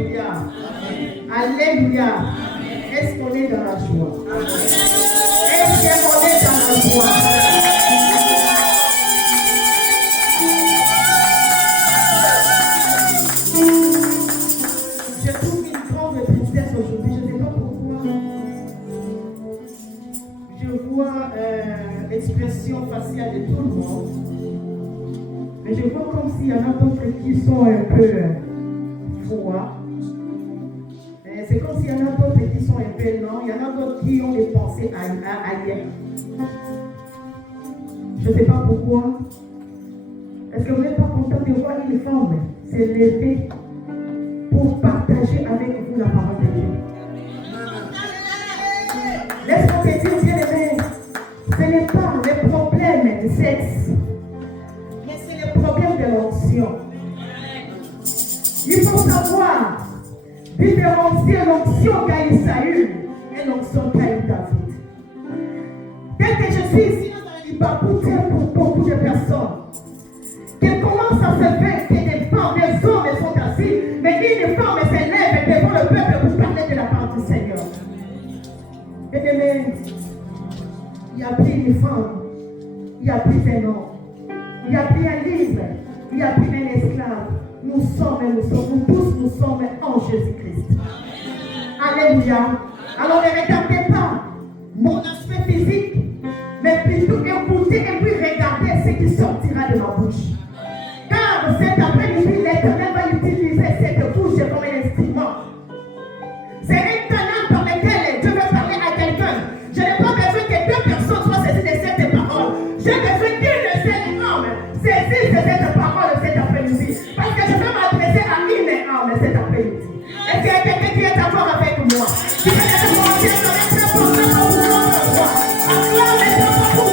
Alléluia. Alléluia. Est-ce qu'on est dans la joie? Est-ce qu'on est dans la joie? Je trouve une grande tristesse aujourd'hui. Je ne sais pas pourquoi. Je vois l'expression faciale de tout le monde. Mais je vois comme s'il y en a d'autres qui sont un peu froids. C'est comme s'il y en a d'autres qui sont un peu lents. Il y en a d'autres qui ont des pensées ailleurs. Je ne sais pas pourquoi. Est-ce que vous n'êtes pas content de voir une femme se lever pour partager avec vous la parole de Dieu? Laisse-moi te dire, bien aimé, ce n'est pas le problème du sexe, mais c'est le problème de l'onction. Il faut savoir différencier l'onction qu'a eu Saül et l'onction qu'a eu David. Dès que je suis ici dans le Liban, pour beaucoup de personnes, que commence à se faire que des femmes, des hommes sont assis, mais une femme s'élève devant le peuple pour parler de la part du Seigneur. Bien-aimé, il n'y a plus une femme, il n'y a plus un homme, il n'y a plus un libre, il n'y a plus un esclave. Nous tous sommes en Jésus-Christ. Alléluia. Alors ne regardez pas mon aspect physique, mais plutôt écoutez et puis regardez ce qui sortira de ma bouche. Car cet après-midi, l'Éternel va utiliser cette bouche comme un instrument. C'est un canal par lequel Dieu veut parler à quelqu'un. Je n'ai pas besoin que deux personnes soient saisies de cette parole. J'ai besoin qu'une seule âme saisisse de cette parole cet après-midi. Parce que je vais m'adresser à une âme cet après-midi. Est-ce qu'il y a quelqu'un qui est d'accord avec moi? Qui veut être commencer sur les très prochains pour notre foi? Acclamez-le pour vous.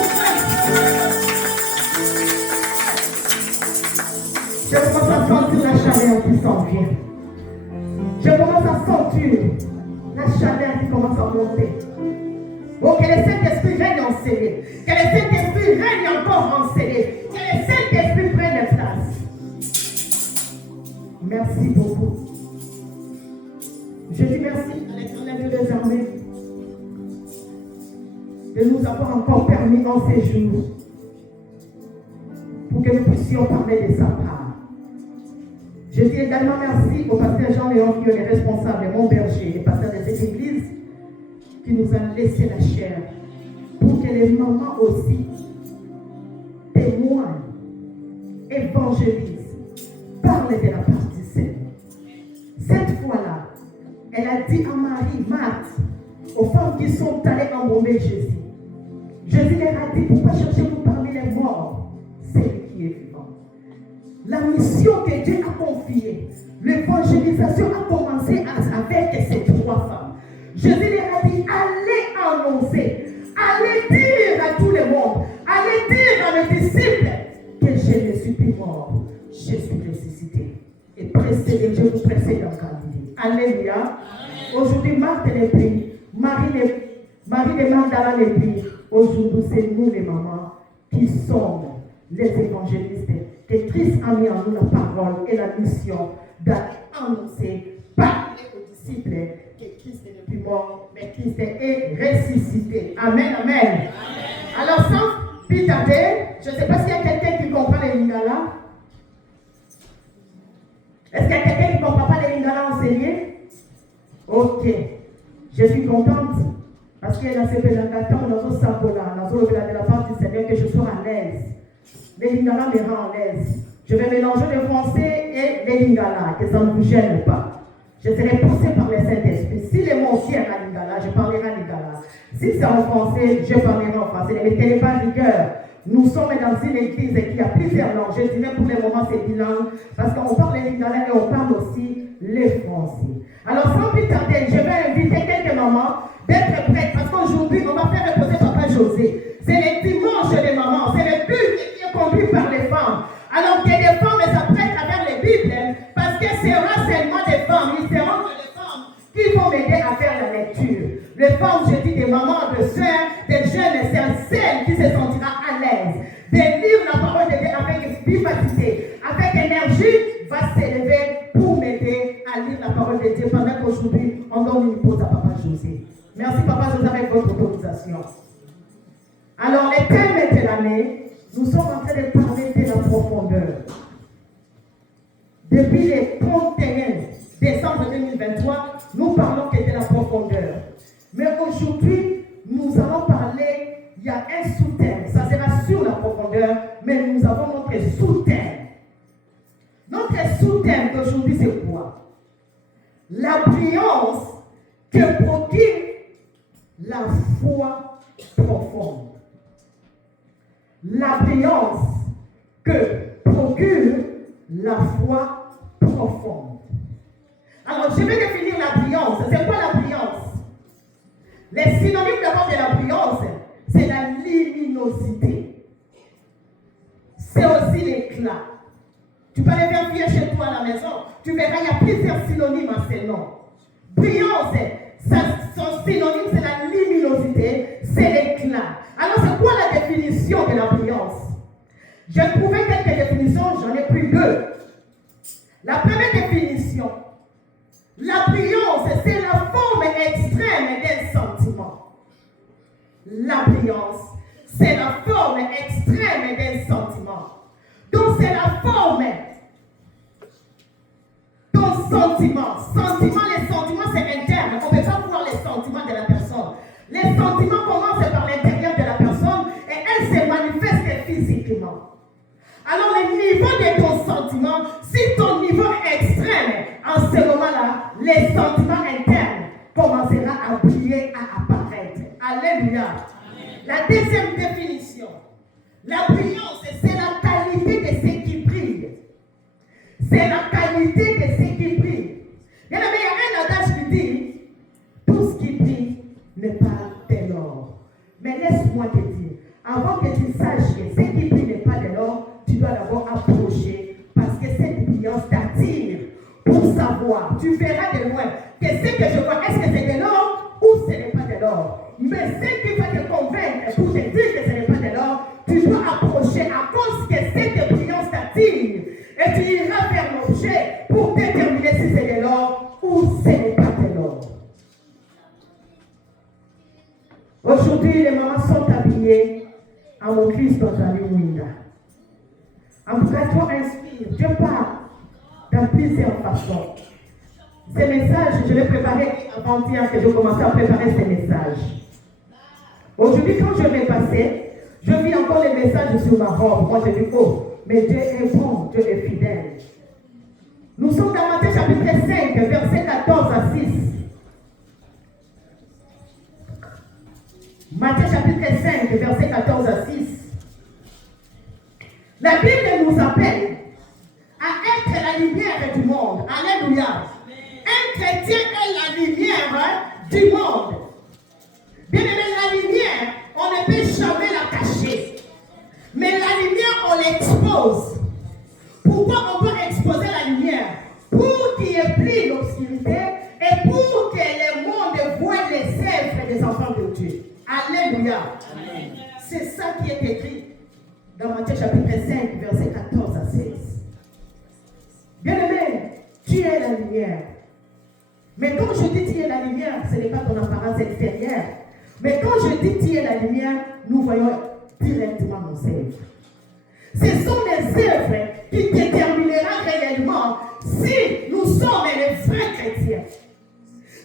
Je commence à sentir la chaleur qui s'en vient. Je commence à sentir la chaleur qui commence à monter. Oh, que le Saint-Esprit règne en scellé. Que le Saint-Esprit règne encore en scellé. Que le Saint-Esprit prenne place. Merci beaucoup. Je dis merci à l'Éternel des armées de nous avoir encore permis en ces jours pour que nous puissions parler de sa part. Je dis également merci au pasteur Jean-Léon qui est le responsable de mon berger, le pasteur de cette église, qui nous a laissé la chair pour que les mamans aussi témoignent, évangélisent, parlent de la part du Seigneur. Cette fois-là, elle a dit à Marie, Marthe, aux femmes qui sont allées embaumer Jésus, Jésus leur a dit, pourquoi cherchez-vous parmi les morts celui qui est vivant? La mission que Dieu a confiée, l'évangélisation a commencé avec ces trois femmes. Jésus leur a dit, allez annoncer, allez dire à tout le monde, allez dire à mes disciples que je ne suis plus mort, je suis ressuscité. Et précédez, je vous précède en qualité. Alléluia. Aujourd'hui, Marthe les prie, Marie de Magdala les prie. Aujourd'hui, c'est nous les mamans qui sommes les évangélistes. Que Christ a mis en nous la parole et la mission d'annoncer, parler aux disciples que Christ n'est plus mort, mais Christ est ressuscité. Amen, amen. Amen. Alors, sans plus tarder, je ne sais pas s'il y a quelqu'un qui comprend les Lingala. Est-ce qu'il y a quelqu'un qui ne comprend pas les Lingala enseignés? Ok. Je suis contente parce qu'il y a dans ce présentation, dans ce sapola, dans de la part du Seigneur, que je sois à l'aise. Les Lingala me rend à l'aise. Je vais mélanger le français et les Lingala, que ça ne vous gêne pas. Je serai poussé par le Saint-Esprit. Si les mots sont à Lingala, je parlerai à Lingala. Si c'est en français, je parlerai en français. Ne mettez pas rigueur. Nous sommes dans une église qui a plusieurs langues. Je dirais pour le moment c'est bilingue, parce qu'on parle les Lingala et on parle aussi les français. Alors sans plus tarder, je vais inviter quelques mamans d'être prêtes, parce qu'aujourd'hui on va faire reposer Papa José. C'est le dimanche des mamans, c'est le but qui est conduit par les femmes. Alors que les femmes s'apprêtent à faire les Bibles, parce que ce sera seulement des femmes, il seront des femmes qui vont m'aider à faire la lecture. Les femmes, je dis des mamans, de sœurs, des jeunes sœurs, celles qui se sentira à l'aise de lire la parole de Dieu avec vivacité, avec énergie, va s'élever pour m'aider à lire lire la parole de Dieu pendant qu'aujourd'hui, on donne une pause à Papa José. Merci Papa José avec votre autorisation. Alors, les thèmes de l'année, nous sommes en train de parler de la profondeur. Depuis le 31 décembre 2023, nous parlons que de la profondeur. Mais aujourd'hui, nous allons parler, il y a un sous-thème, ça sera sur la profondeur, mais nous avons notre sous-thème. Notre sous-thème d'aujourd'hui, c'est quoi? La brillance que procure la foi profonde. La brillance que procure la foi profonde. Alors, je vais définir la brillance. C'est quoi la brillance? Les synonymes d'abord de la brillance, c'est la luminosité. C'est aussi l'éclat. Tu peux aller vérifier chez toi à la maison, tu verras, il y a plusieurs synonymes à ces noms. Brillance, son synonyme, c'est la luminosité, c'est l'éclat. Alors, c'est quoi la définition de la brillance? J'ai trouvé quelques définitions, j'en ai pris deux. La première définition, la brillance, c'est la forme extrême d'un sentiment. La brillance, c'est la forme extrême d'un sentiment. Donc, c'est la forme. Ton sentiment. Les sentiments, c'est interne. On ne peut pas voir les sentiments de la personne. Les sentiments commencent par l'intérieur de la personne et elles se manifestent physiquement. Alors, le niveau de ton sentiment, si ton niveau est extrême, en ce moment-là, les sentiments internes commenceront à briller, à apparaître. Alléluia. La deuxième définition. La brillance, c'est la qualité de ce qui brille. C'est la qualité de ce qui brille. Bien aimé, il y a un adage qui dit, tout ce qui brille n'est pas de l'or. Mais laisse-moi te dire, avant que tu saches que ce qui brille n'est pas de l'or, tu dois d'abord approcher parce que cette brillance t'attire pour savoir. Tu verras de loin que ce que je vois, est-ce que c'est de l'or ou ce n'est pas de l'or. Mais ce qui va te convaincre pour te dire que ce n'est pas de l'or, tu dois approcher à cause que cette brillance t'attire. Et tu iras vers l'objet pour déterminer si c'est de l'or ou ce n'est pas de l'or. Aujourd'hui, les mamans sont habillées en mon Christ dans la Winda. En tout cas, toi inspire. Dieu parle dans plusieurs façons. Ces messages, je l'ai préparé avant-hier que je commençais à préparer ces messages. Aujourd'hui, quand je vais passer, je vis encore les messages sur ma robe. Moi, je dis, oh, mais Dieu est bon, Dieu est fidèle. Nous sommes dans Matthieu chapitre 5, verset 14 à 6. Matthieu chapitre 5, verset 14 à 6. La Bible nous appelle à être la lumière du monde. Alléluia. Un chrétien est la lumière du monde. Bien aimé, la lumière, on ne peut jamais la cacher. Mais la lumière, on l'expose. Pourquoi on doit exposer la lumière? Pour qu'il y ait plus l'obscurité et pour que le monde voie les œuvres des enfants de Dieu. Alléluia. Amen. C'est ça qui est écrit dans Matthieu chapitre 5, verset 14 à 16. Bien aimé, tu es la lumière. Mais quand je dis tu es la lumière, ce n'est pas ton apparence extérieure. Mais quand je dis tu es la lumière, nous voyons directement nos œuvres. Ce sont les œuvres qui détermineront réellement si nous sommes les vrais chrétiens.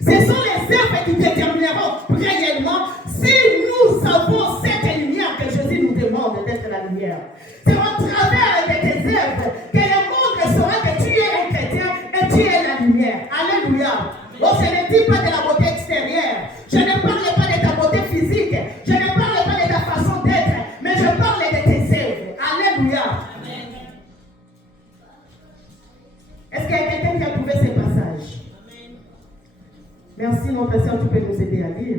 Ce sont les œuvres qui détermineront réellement si nous avons cette lumière que Jésus nous demande d'être la lumière. C'est au travers de tes œuvres que le monde saura que tu es un chrétien et tu es la lumière. Alléluia. Oh, ce n'est pas de la beauté extérieure. Je ne parle pas de ta beauté physique. Je ne parle pas de ta façon d'être. Mais je parle de tes œuvres. Alléluia. Amen. Est-ce qu'il y a quelqu'un qui a trouvé ce passage? Amen. Merci, mon Père, tu peux nous aider à lire.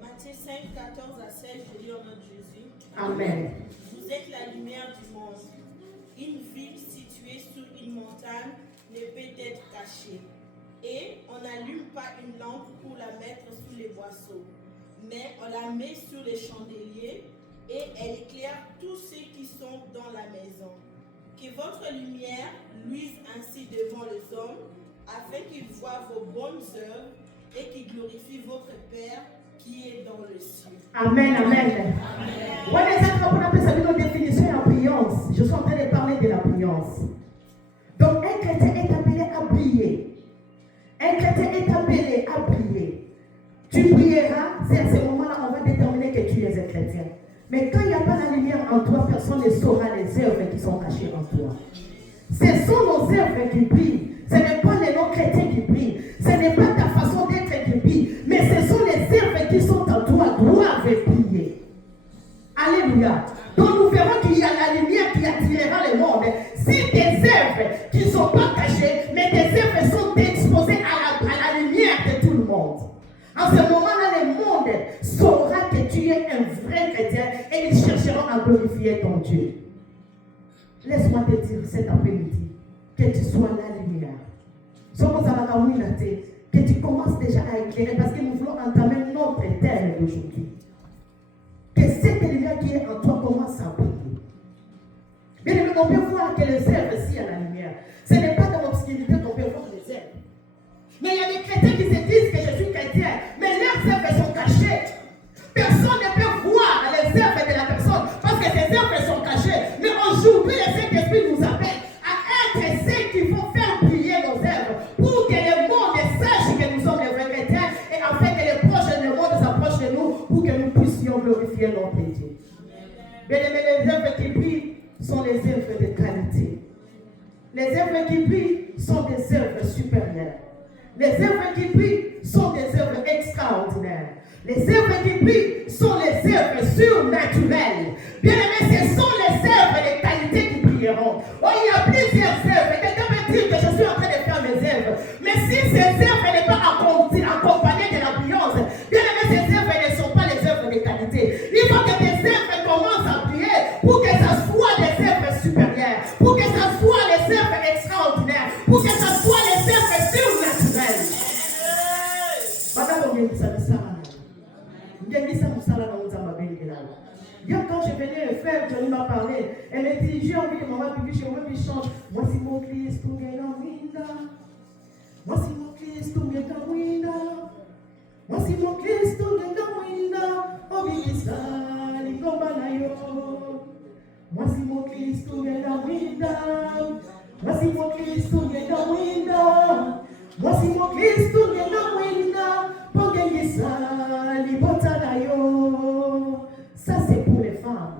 Matthieu 5, 14 à 16, je lis au nom de Jésus. Amen. Vous êtes la lumière du monde. Une ville située sur une montagne ne peut être cachée. Et on n'allume pas une lampe pour la mettre sous les boisseaux, mais on la met sur les chandeliers et elle éclaire tous ceux qui sont dans la maison. Que votre lumière luise ainsi devant les hommes, afin qu'il voie vos bonnes œuvres et qu'il glorifie votre Père qui est dans le ciel. Amen, amen. Ouais, les autres, on appelle ça une définition de la priance. Je suis en train de parler de la priance. Donc, un chrétien est appelé à prier. Un chrétien est appelé à prier. Tu prieras, c'est à ce moment-là on va déterminer que tu es un chrétien. Mais quand il n'y a pas la lumière en toi, personne ne saura les œuvres qui sont cachées en toi. Ce sont nos œuvres qui brillent. Ce n'est pas les non-chrétiens qui brillent. Ce n'est pas ta façon d'être qui brille. Mais ce sont les œuvres qui sont en toi, doivent briller. Alléluia. Donc nous verrons qu'il y a la lumière qui attirera le monde. Si des œuvres qui ne sont pas cachées, mais des œuvres sont exposées à la lumière de tout le monde. En ce moment-là, le monde saura que tu es un vrai chrétien et ils chercheront à glorifier ton Dieu. Laisse-moi te dire cet après-midi que tu sois la lumière. Que tu commences déjà à éclairer parce que nous voulons entamer notre terre d'aujourd'hui. Que cette lumière qui est en toi commence à briller. Bien évidemment, on peut voir que les œuvres ici à la lumière. Ce n'est pas dans l'obscurité qu'on peut voir les œuvres. Mais il y a des chrétiens qui se disent que je suis chrétien, mais leurs œuvres sont cachées. Personne ne peut voir les œuvres de la personne parce que ces œuvres sont cachées. Mais aujourd'hui, le Saint-Esprit nous appelle à être ceux qui vont faire briller nos œuvres pour que le monde sache que nous sommes les vrais chrétiens et afin que les proches du monde s'approchent de nous pour que nous puissions glorifier notre Dieu. Bien aimés, les œuvres qui brillent sont les œuvres de qualité. Les œuvres qui brillent sont des œuvres supérieures. Les œuvres qui brillent sont des œuvres extraordinaires. Les œuvres qui brillent sont les œuvres surnaturelles. Bien aimés, ce sont les œuvres de qualité qui brilleront. Oh, il y a plusieurs œuvres. Quelqu'un peut dire que je suis en train de faire mes œuvres. Mais si ces œuvres ne sont pas accompagnées de la brillance, bien aimés, ces œuvres ne sont pas les œuvres de qualité. Il faut que tes œuvres commencent à briller pour que ça soit des œuvres supérieures, pour que ça soit les œuvres extraordinaires, pour que ça soit les œuvres surnaturelles. Hier, quand je venais faire, Johnny m'a parlé. Elle m'a dit, j'ai envie que maman publie chez moi, puis chante. Moi, c'est mon Christ, tout est dans Winda. Moi, c'est mon Christ, tout est dans Winda. Moi, c'est mon Christ, tout est dans Winda. Oh, Bikisa, Lingobanayo. Moi, c'est mon Christ, tout est dans Winda. Moi, c'est mon Christ, tout est dans Winda. Moi, c'est mon Christ, tout est dans Winda. Pour gagner ça, Libotanayo. Ça, c'est pour les femmes.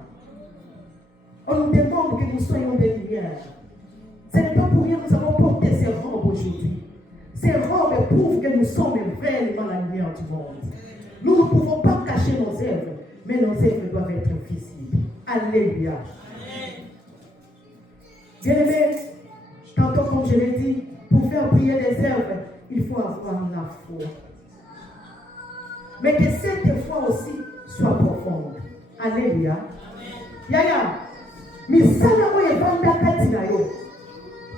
On nous demande que nous soyons des lumières. Ce n'est pas pour rien que nous avons porté ces robes aujourd'hui. Ces robes prouvent que nous sommes réellement la lumière du monde. Nous ne pouvons pas cacher nos œuvres, mais nos œuvres doivent être visibles. Alléluia. Bien-aimés, tantôt comme je l'ai dit, pour faire briller les œuvres, il faut avoir la foi. Mais que cette foi aussi soit profonde. Alléluia. Yaya, misala moye banda katina yo.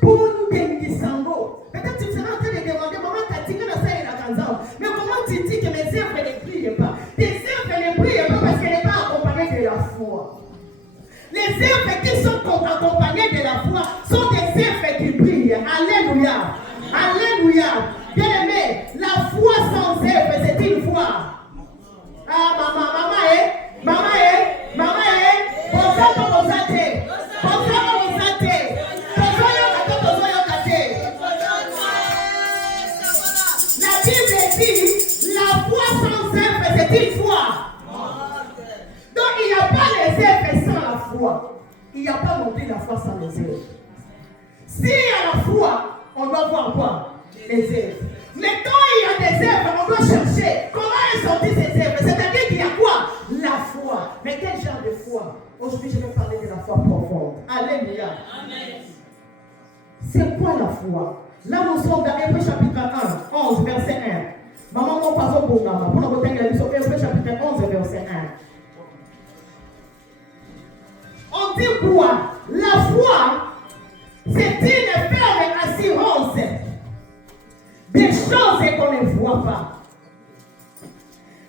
Ponde ngisango. Peut-être tu seras en train de demander maman katina na sa ina kanzao. Mais comment tu dis que mes œuvres ne brillent pas? Tes œuvres ne brillent pas parce qu'elles ne sont pas accompagnées de la foi. Les œuvres qui sont accompagnées de la foi sont des œuvres qui brillent. Alléluia. Alléluia. Bien aimé, la foi sans œuvre, c'est une foi. Ah, maman, la Bible dit, la foi sans œuvre, c'est une foi. Donc, il n'y a pas les œuvres sans la foi. Il n'y a pas non plus la foi sans les œuvres. S'il y a la foi, on doit voir quoi? Les œuvres. Mais quand il y a des œuvres, on doit chercher comment elles sont ces œuvres. C'est-à-dire qu'il y a quoi? La foi. Mais quel genre de foi? Aujourd'hui, je vais parler de la foi profonde. Alléluia. Amen. C'est quoi la foi? Là, nous sommes dans Hébreux chapitre 1, 11, verset 1. Maman, mon pas au maman. Pour nous retenir la mission, Hébreux chapitre 11, verset 1. On dit quoi? La foi, c'est une ferme assurance des choses qu'on ne voit pas.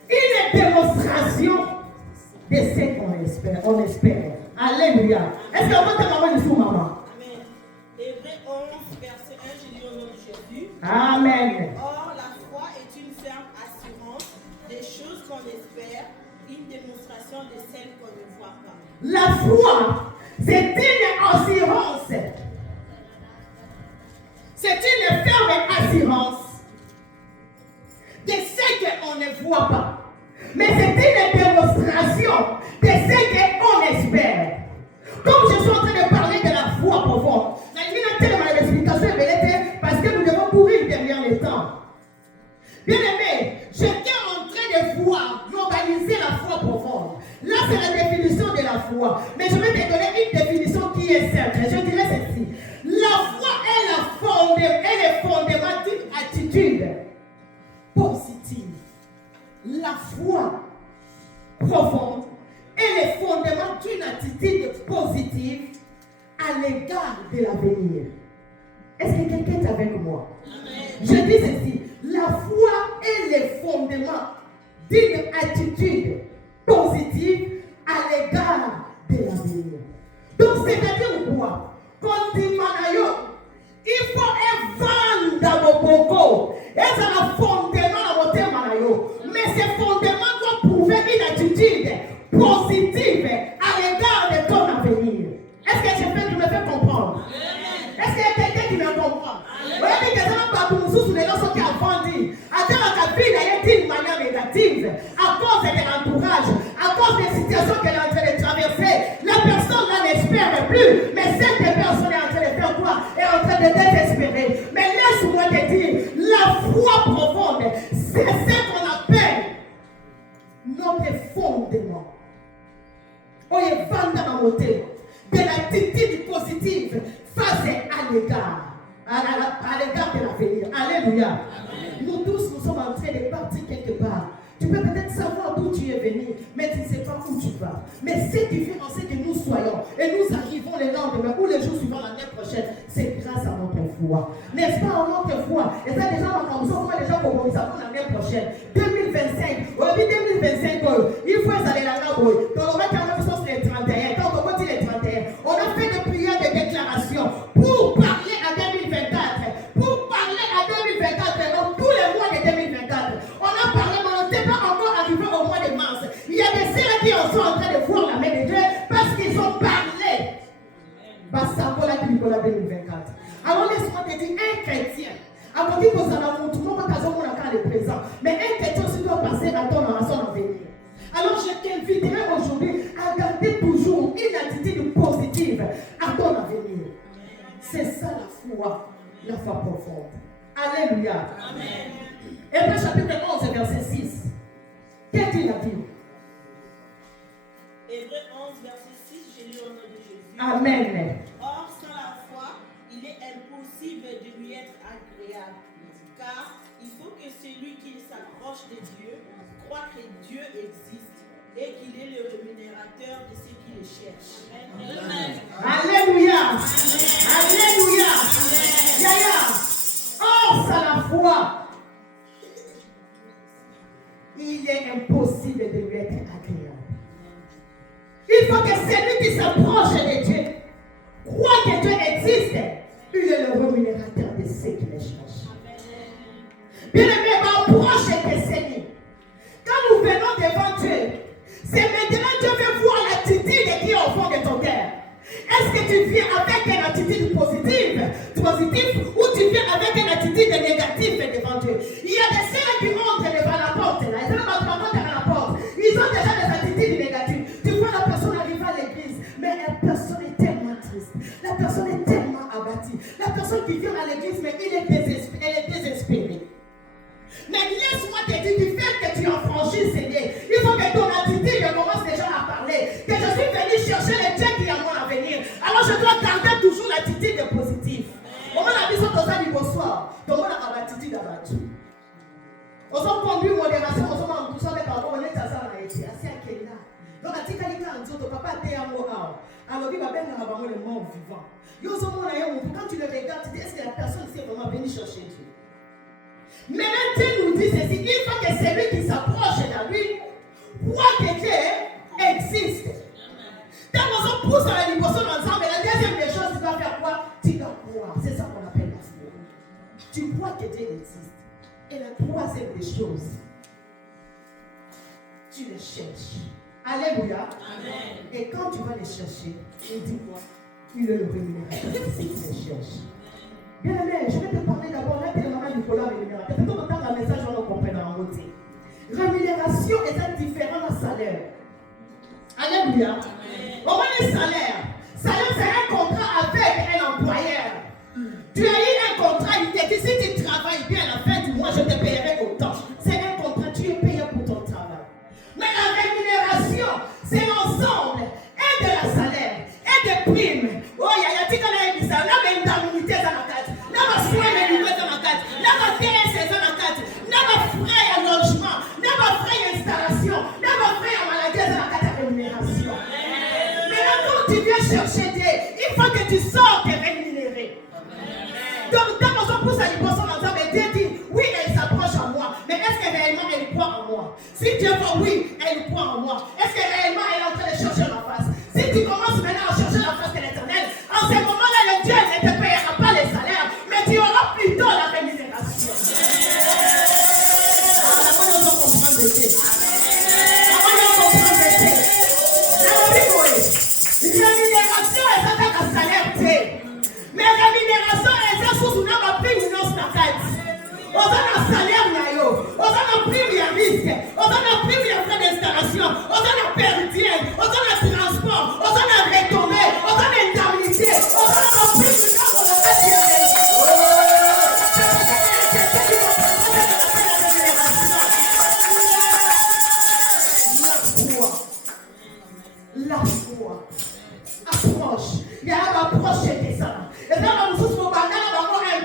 Une démonstration de ce qu'on espère. On espère. Alléluia. Est-ce qu'on peut te maman dessous, maman? Amen. Hébreux 11, verset 1, je lis au nom de Jésus. Amen. Or, la foi est une ferme assurance des choses qu'on espère, une démonstration de celles qu'on ne voit pas. La foi, c'est une assurance. C'est une ferme assurance de ce qu'on ne voit pas. Mais c'est une démonstration de ce qu'on espère. Comme je suis en train de parler de la foi profonde, parce que nous devons courir derrière le temps. Bien aimé, j'étais en train de voir, globaliser la foi profonde. Là, c'est la définition de la foi. Mais je vais te donner une définition qui est simple. Je dirais ceci. La foi est le fondement d'une attitude positive. La foi profonde est le fondement d'une attitude positive à l'égard de l'avenir. Est-ce que quelqu'un est avec moi? Amen. Je dis ceci. La foi est le fondement d'une attitude positive à l'égard de l'avenir. Donc, c'est-à-dire quoi? Quand il faut vendre dans mon coco. Et c'est le fondement de mon mais ce fondement doit prouver une attitude positive à l'égard de ton avenir. Est-ce que je me fais comprendre? Est-ce qu'il y a quelqu'un qui me comprend? Vous avez des gens qui ont les gens qui ont vendu. La vie a été d'une manière négative à cause de l'entourage, à cause des situations qu'elle est en train de traverser. La personne là n'espère plus, mais cette personne est en train de faire quoi? Est en train de désespérer. Mais laisse-moi te dire, la foi profonde, c'est ce qu'on appelle notre fondement. On est vendu dans mon thème de l'attitude positive face à l'égard. À l'égard de l'avenir. Alléluia. Amen. Nous tous, nous sommes en train de partir quelque part. Tu peux peut-être savoir d'où tu es venu, mais tu ne sais pas où tu vas. Mais ce qui fait en sorte que nous soyons et nous arrivons le lendemain ou les jours suivants l'année prochaine, c'est grâce à notre foi. N'est-ce pas à notre foi? Et ça, les gens comme ça, moi, les gens pour l'année prochaine. 2025. Aujourd'hui, 2025, il faut aller là-bas. Donc, on va quand même les 31. Quand on continue les 31, on a fait des prières de déclaration pour parler à 2024. Pour parler à 2024, dans tous les mois de 2024. On a parlé, mais on n'était pas encore arrivé au mois de mars. Il y a des sœurs qui sont en train de voir la main de Dieu parce qu'ils ont parlé. Bassakola qui Nicolas 2024. Alors laisse-moi te dire, un chrétien, avant qu'il vous en a montré, tout le monde est présent, mais un chrétien aussi doit passer à son avenir. Alors je t'inviterai aujourd'hui à garder toujours une attitude positive à ton avenir. C'est ça la foi profonde. Alléluia. Amen. Hébreux chapitre 11, verset 6. Qu'est-ce qu'il a dit? Hébreux 11, verset 6, je lis au nom de Jésus. Amen. Or, sans la foi, il est impossible de lui être agréable. Car il faut que celui qui s'approche de Dieu croit que Dieu existe et qu'il est le rémunérateur de ceux qui le cherchent. Amen. Alléluia. Alléluia. Yaya. Or, sans la foi, il est impossible de lui être agréable. Il faut que celui qui s'approche de Dieu croit que Dieu existe. Il est le rémunérateur de ceux qui le cherchent. Bien aimé, approche de Seigneur. Quand nous venons devant Dieu, c'est maintenant Dieu veut voir l'attitude qui est au fond de ton cœur. Est-ce que tu viens avec une attitude positive ou tu viens avec une attitude négative devant Dieu? Il y a des sœurs qui entrent devant la porte. Là. Ils sont devant la porte. Ils ont déjà des attitudes négatives. Tu vois la personne arriver à l'église, mais la personne est tellement triste. La personne est tellement abattue. La personne qui vient à l'église, mais elle est désespérée. Mais laisse-moi te dire du fait que tu as franchi, Seigneur, il faut que ton attitude commence déjà à parler. Que je suis venu chercher le Dieu qui est à mon avenir. Alors je dois garder toujours l'attitude positive. On a dit ça dans un bonsoir. Donc on a l'attitude abattue. On s'en conduit modération, on s'en va en poussant les pardons, on est à ça, on a été assis à quel là. Donc à Tikalika, on dit, ton papa était à moi. Alors il va bien avoir le mort vivant. Quand tu le regardes, tu dis, est-ce que la personne ici est vraiment venue chercher Dieu? Maintenant, Dieu nous dit ceci, il faut que celui qui s'approche de lui croit que Dieu existe. Quand on pousse à la libération ensemble, la deuxième des choses, tu dois faire quoi? Tu dois croire. C'est ça qu'on appelle la foi. Tu crois que Dieu Et la troisième des choses, tu les cherches. Alléluia. Amen. Et quand tu vas les chercher, il dit quoi? Il est le rémunérateur si tu les cherches. Bien aimé, je vais te parler d'abord là, tu es le maman du collant rémunérateur. C'est tout le temps le message, on va comprendre en beauté. Rémunération est différent d'un salaire. Alléluia. Au moins le salaire. Salaire, c'est un contrat avec un employeur. Tu as eu un contrat, il te dit si tu travailles bien à la fin du mois, je te paierai autant. C'est un contrat, tu es payé pour ton travail. Mais la rémunération, c'est l'ensemble et de la salaire, et des primes. Oh, il y a des gens qui disent ça, là, mais une indemnité dans la carte, là, ma soin est dans la carte, là, ma TS est dans la carte, là, ma frais à logement, là, ma frais à installation, là, ma frais à maladie dans la carte de rémunération. Maintenant, quand tu viens chercher Dieu, il faut que tu sortes rémunéré. Donc, dans mon pour ça, il pense en disant, mais Dieu dit, oui, elle s'approche à moi, mais est-ce que réellement elle croit en moi? Si Dieu dit oui, elle croit en moi, est-ce que réellement elle est en train de chercher la face? Si tu commences maintenant à chercher la face de l'Éternel, en ce moment-là, le Dieu ne te payera pas les salaires, mais tu auras plutôt la rémunération. Ah, la bonne on comprend de Dieu. La bonne on comprend de Dieu. Rémunération est ça un salaire, mais rémunération est ça sous une prime non snacate. On a un salaire, on a un prime, il y a risque, on a un prime, il y a frais d'installation, on a un perdien, on a un transport, on a un retombé, on a une indemnité, on a un prime, il y a la foi approche. Il y a un approche de ça. Et là, on se trouve pas un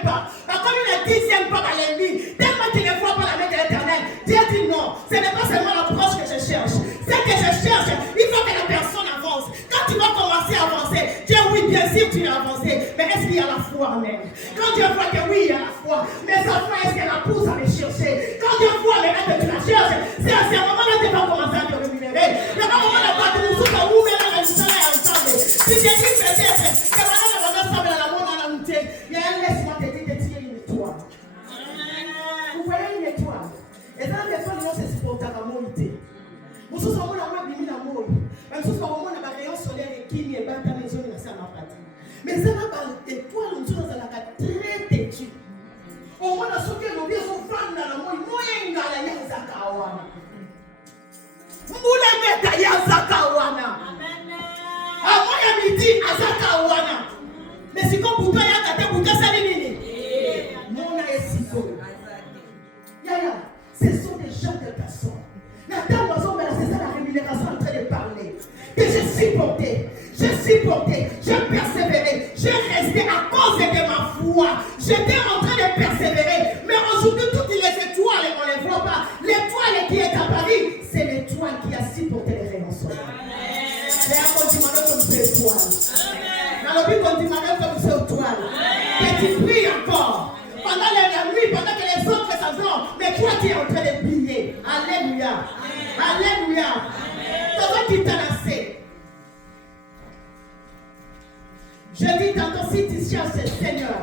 pas. Comme il a 10e pas dans l'ennemi, tellement qu'il ne voit pas la main de l'Éternel. Dieu dit non, ce n'est pas seulement l'approche que je cherche. Ce que je cherche, il faut que la personne avance. Quand tu vas commencer à avancer, Dieu, oui, bien sûr, tu as avancé. Mais est-ce qu'il y a la foi en elle? Quand Dieu voit que oui, il y a la foi, mais sa foi, est-ce qu'elle la pousse à me chercher? Quand Dieu voit mais que tu la cherches, c'est à ce moment-là que tu vas commencer à te rémunérer. Mais quand on va pas de nous, ça où mais là, ça est ensemble. Si j'ai dit peut-être que maintenant, on va ensemble à la monde en amitié, il y a un laisse-moi te dire de tirer une étoile. Vous voyez une étoile? Et dans les fois, nous, c'est spontanément monté. Nous sommes en train de faire la mort. Nous sommes en train de faire rayon solaire qui est dans la maison de la salle à partir. Mais ça va par l'étoile, nous sommes dans la très têtue. Au moins, nous sommes dans la femme dans la mort. Moi, il y a un Yazakawana. Moula meta Yazakawana. Ah, moi, il y a midi Azakawana. Mais si comme pour toi, il y a un bouton salinini. Mon aïsiko. Yaya, ce sont des gens de personnes. La dame c'est ça la rémunération en train de parler. Que j'ai supporté, j'ai persévéré, j'ai resté à cause de ma foi. J'étais en train de persévérer. Mais aujourd'hui, toutes les étoiles, on ne les voit pas. L'étoile qui est à Paris, c'est l'étoile qui a supporté les rayons solaires. C'est un continent comme cette étoile. Dans le but continent comme cette étoile. Et tu pries encore. Pendant la nuit, pendant que les autres s'endorment, mais toi tu es en train de briller. Alléluia. Alléluia. Toi qui t'as lancé. Je dis tantôt, si tu cherches le Seigneur,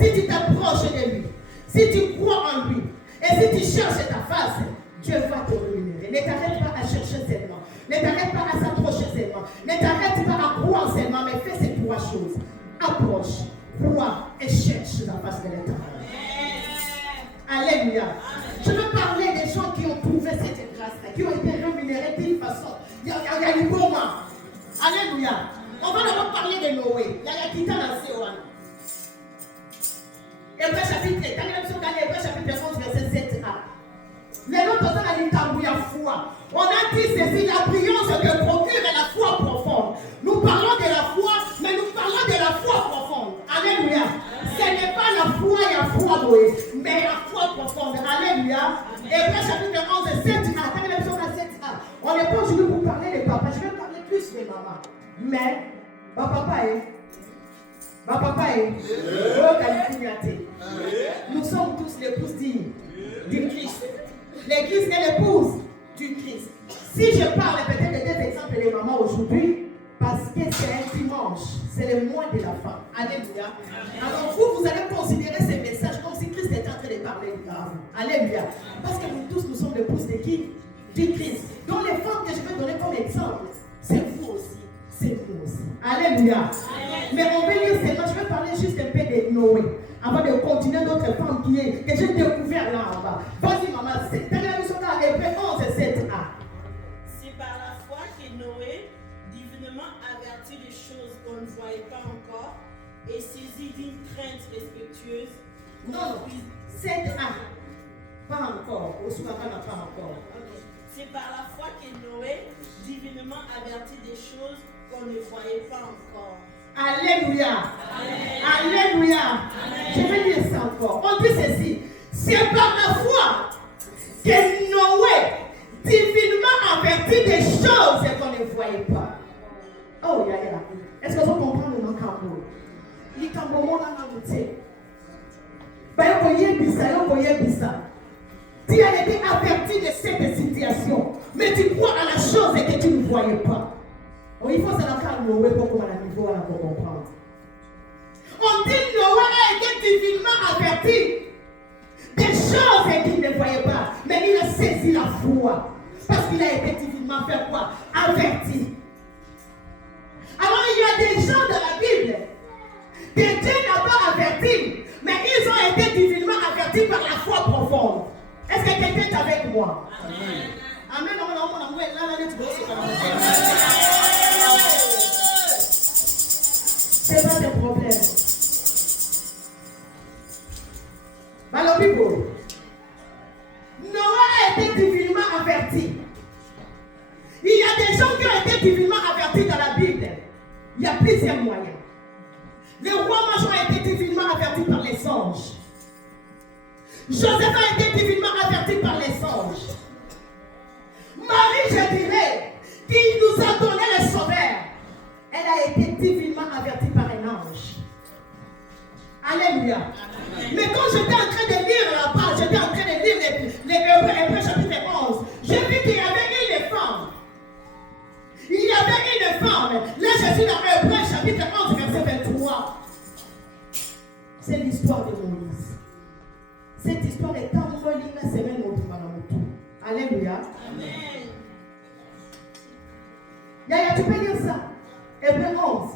si tu t'approches de lui, si tu crois en lui, et si tu cherches ta face, Dieu va te rémunérer. Ne t'arrête pas à chercher seulement. Ne t'arrête pas à s'approcher seulement. Ne t'arrête pas à croire seulement, mais fais ces trois choses. Approche, crois et cherche la face de l'Éternel. Alléluia. Je veux parler des gens qui ont trouvé cette grâce-là, qui ont été rémunérés d'une façon. Il y a du bon moment. Alléluia. On va d'abord parler de Noé. Il y a qui t'a lancé au Hébreu chapitre 11, verset 7a. Les autres personnes ont dit tabou à foi. On a dit ceci, la priance que procure la foi profonde. Nous parlons de la foi, mais nous parlons de la foi profonde. Alléluia. Ce n'est pas la foi, Noé, mais la foi profonde. Alléluia. Hébreu chapitre 11, 7a. On n'est pas aujourd'hui pour parler de papa. Je vais parler plus de maman. Mais, ma papa est. Nous sommes tous l'épouse du Christ. L'église est l'épouse du Christ. Si je parle peut-être de deux exemples de maman aujourd'hui, parce que c'est un dimanche, c'est le mois de la femme. Alléluia. Alors vous allez considérer ces messages comme si Christ était en train de parler à vous. Alléluia. Parce que nous tous, nous sommes l'épouse de qui? Du Christ. Donc les femmes que je vais donner comme exemple, c'est vous aussi. C'est vous aussi. Alléluia. Mais on va lire seulement, je vais parler juste un peu de Noé. Avant de continuer d'autres femmes que j'ai découvert là en bas. Vas-y maman, c'est Hébreux 11 et 7a. C'est par la foi que Noé, divinement averti des choses qu'on ne voyait pas encore, et saisi d'une crainte respectueuse. Non, 7a. Pas encore. Au Soumaka n'a pas encore. Okay. C'est par la foi que Noé, divinement averti des choses qu'on ne voyait pas encore. Alléluia. Amen. Alléluia. Amen. Je vais lire ça encore. On dit ceci. C'est par la foi que Noé, divinement averti des choses qu'on ne voyait pas. Oh, ya, ya. Est-ce que vous comprenez le cambo? Il cambo mon amouté. Tu as été averti de cette situation, mais tu crois à la chose que tu ne voyais pas. Oh, il faut se faire Noé pour comprendre. On dit Noé a été divinement averti des choses qu'il ne voyait pas, mais il a saisi la foi parce qu'il a été divinement fait quoi? Averti. Alors il y a des gens dans la Bible que Dieu n'a pas averti, mais ils ont été divinement avertis par la foi profonde. Est-ce que quelqu'un est avec moi? Amen. Amen. C'est pas de problème. Alors, people, Noé a été divinement averti. Il y a des gens qui ont été divinement avertis dans la Bible. Il y a plusieurs moyens. Le roi Mage a été divinement averti par les anges. Joseph a été divinement averti par les anges. Marie, je dirais, qui nous a donné le sauveur, elle a été divinement avertie par un ange. Alléluia. Amen. Mais quand j'étais en train de lire la page, j'étais en train de lire les Hébreux chapitre 11, j'ai vu qu'il y avait une femme. Il y avait une femme. Là, je suis dans Hébreux chapitre 11, verset 23. C'est l'histoire de Moïse. Cette histoire est en folie la semaine où tout. Alléluia. Amen. Yaya, tu peux lire ça? Hébreux 11,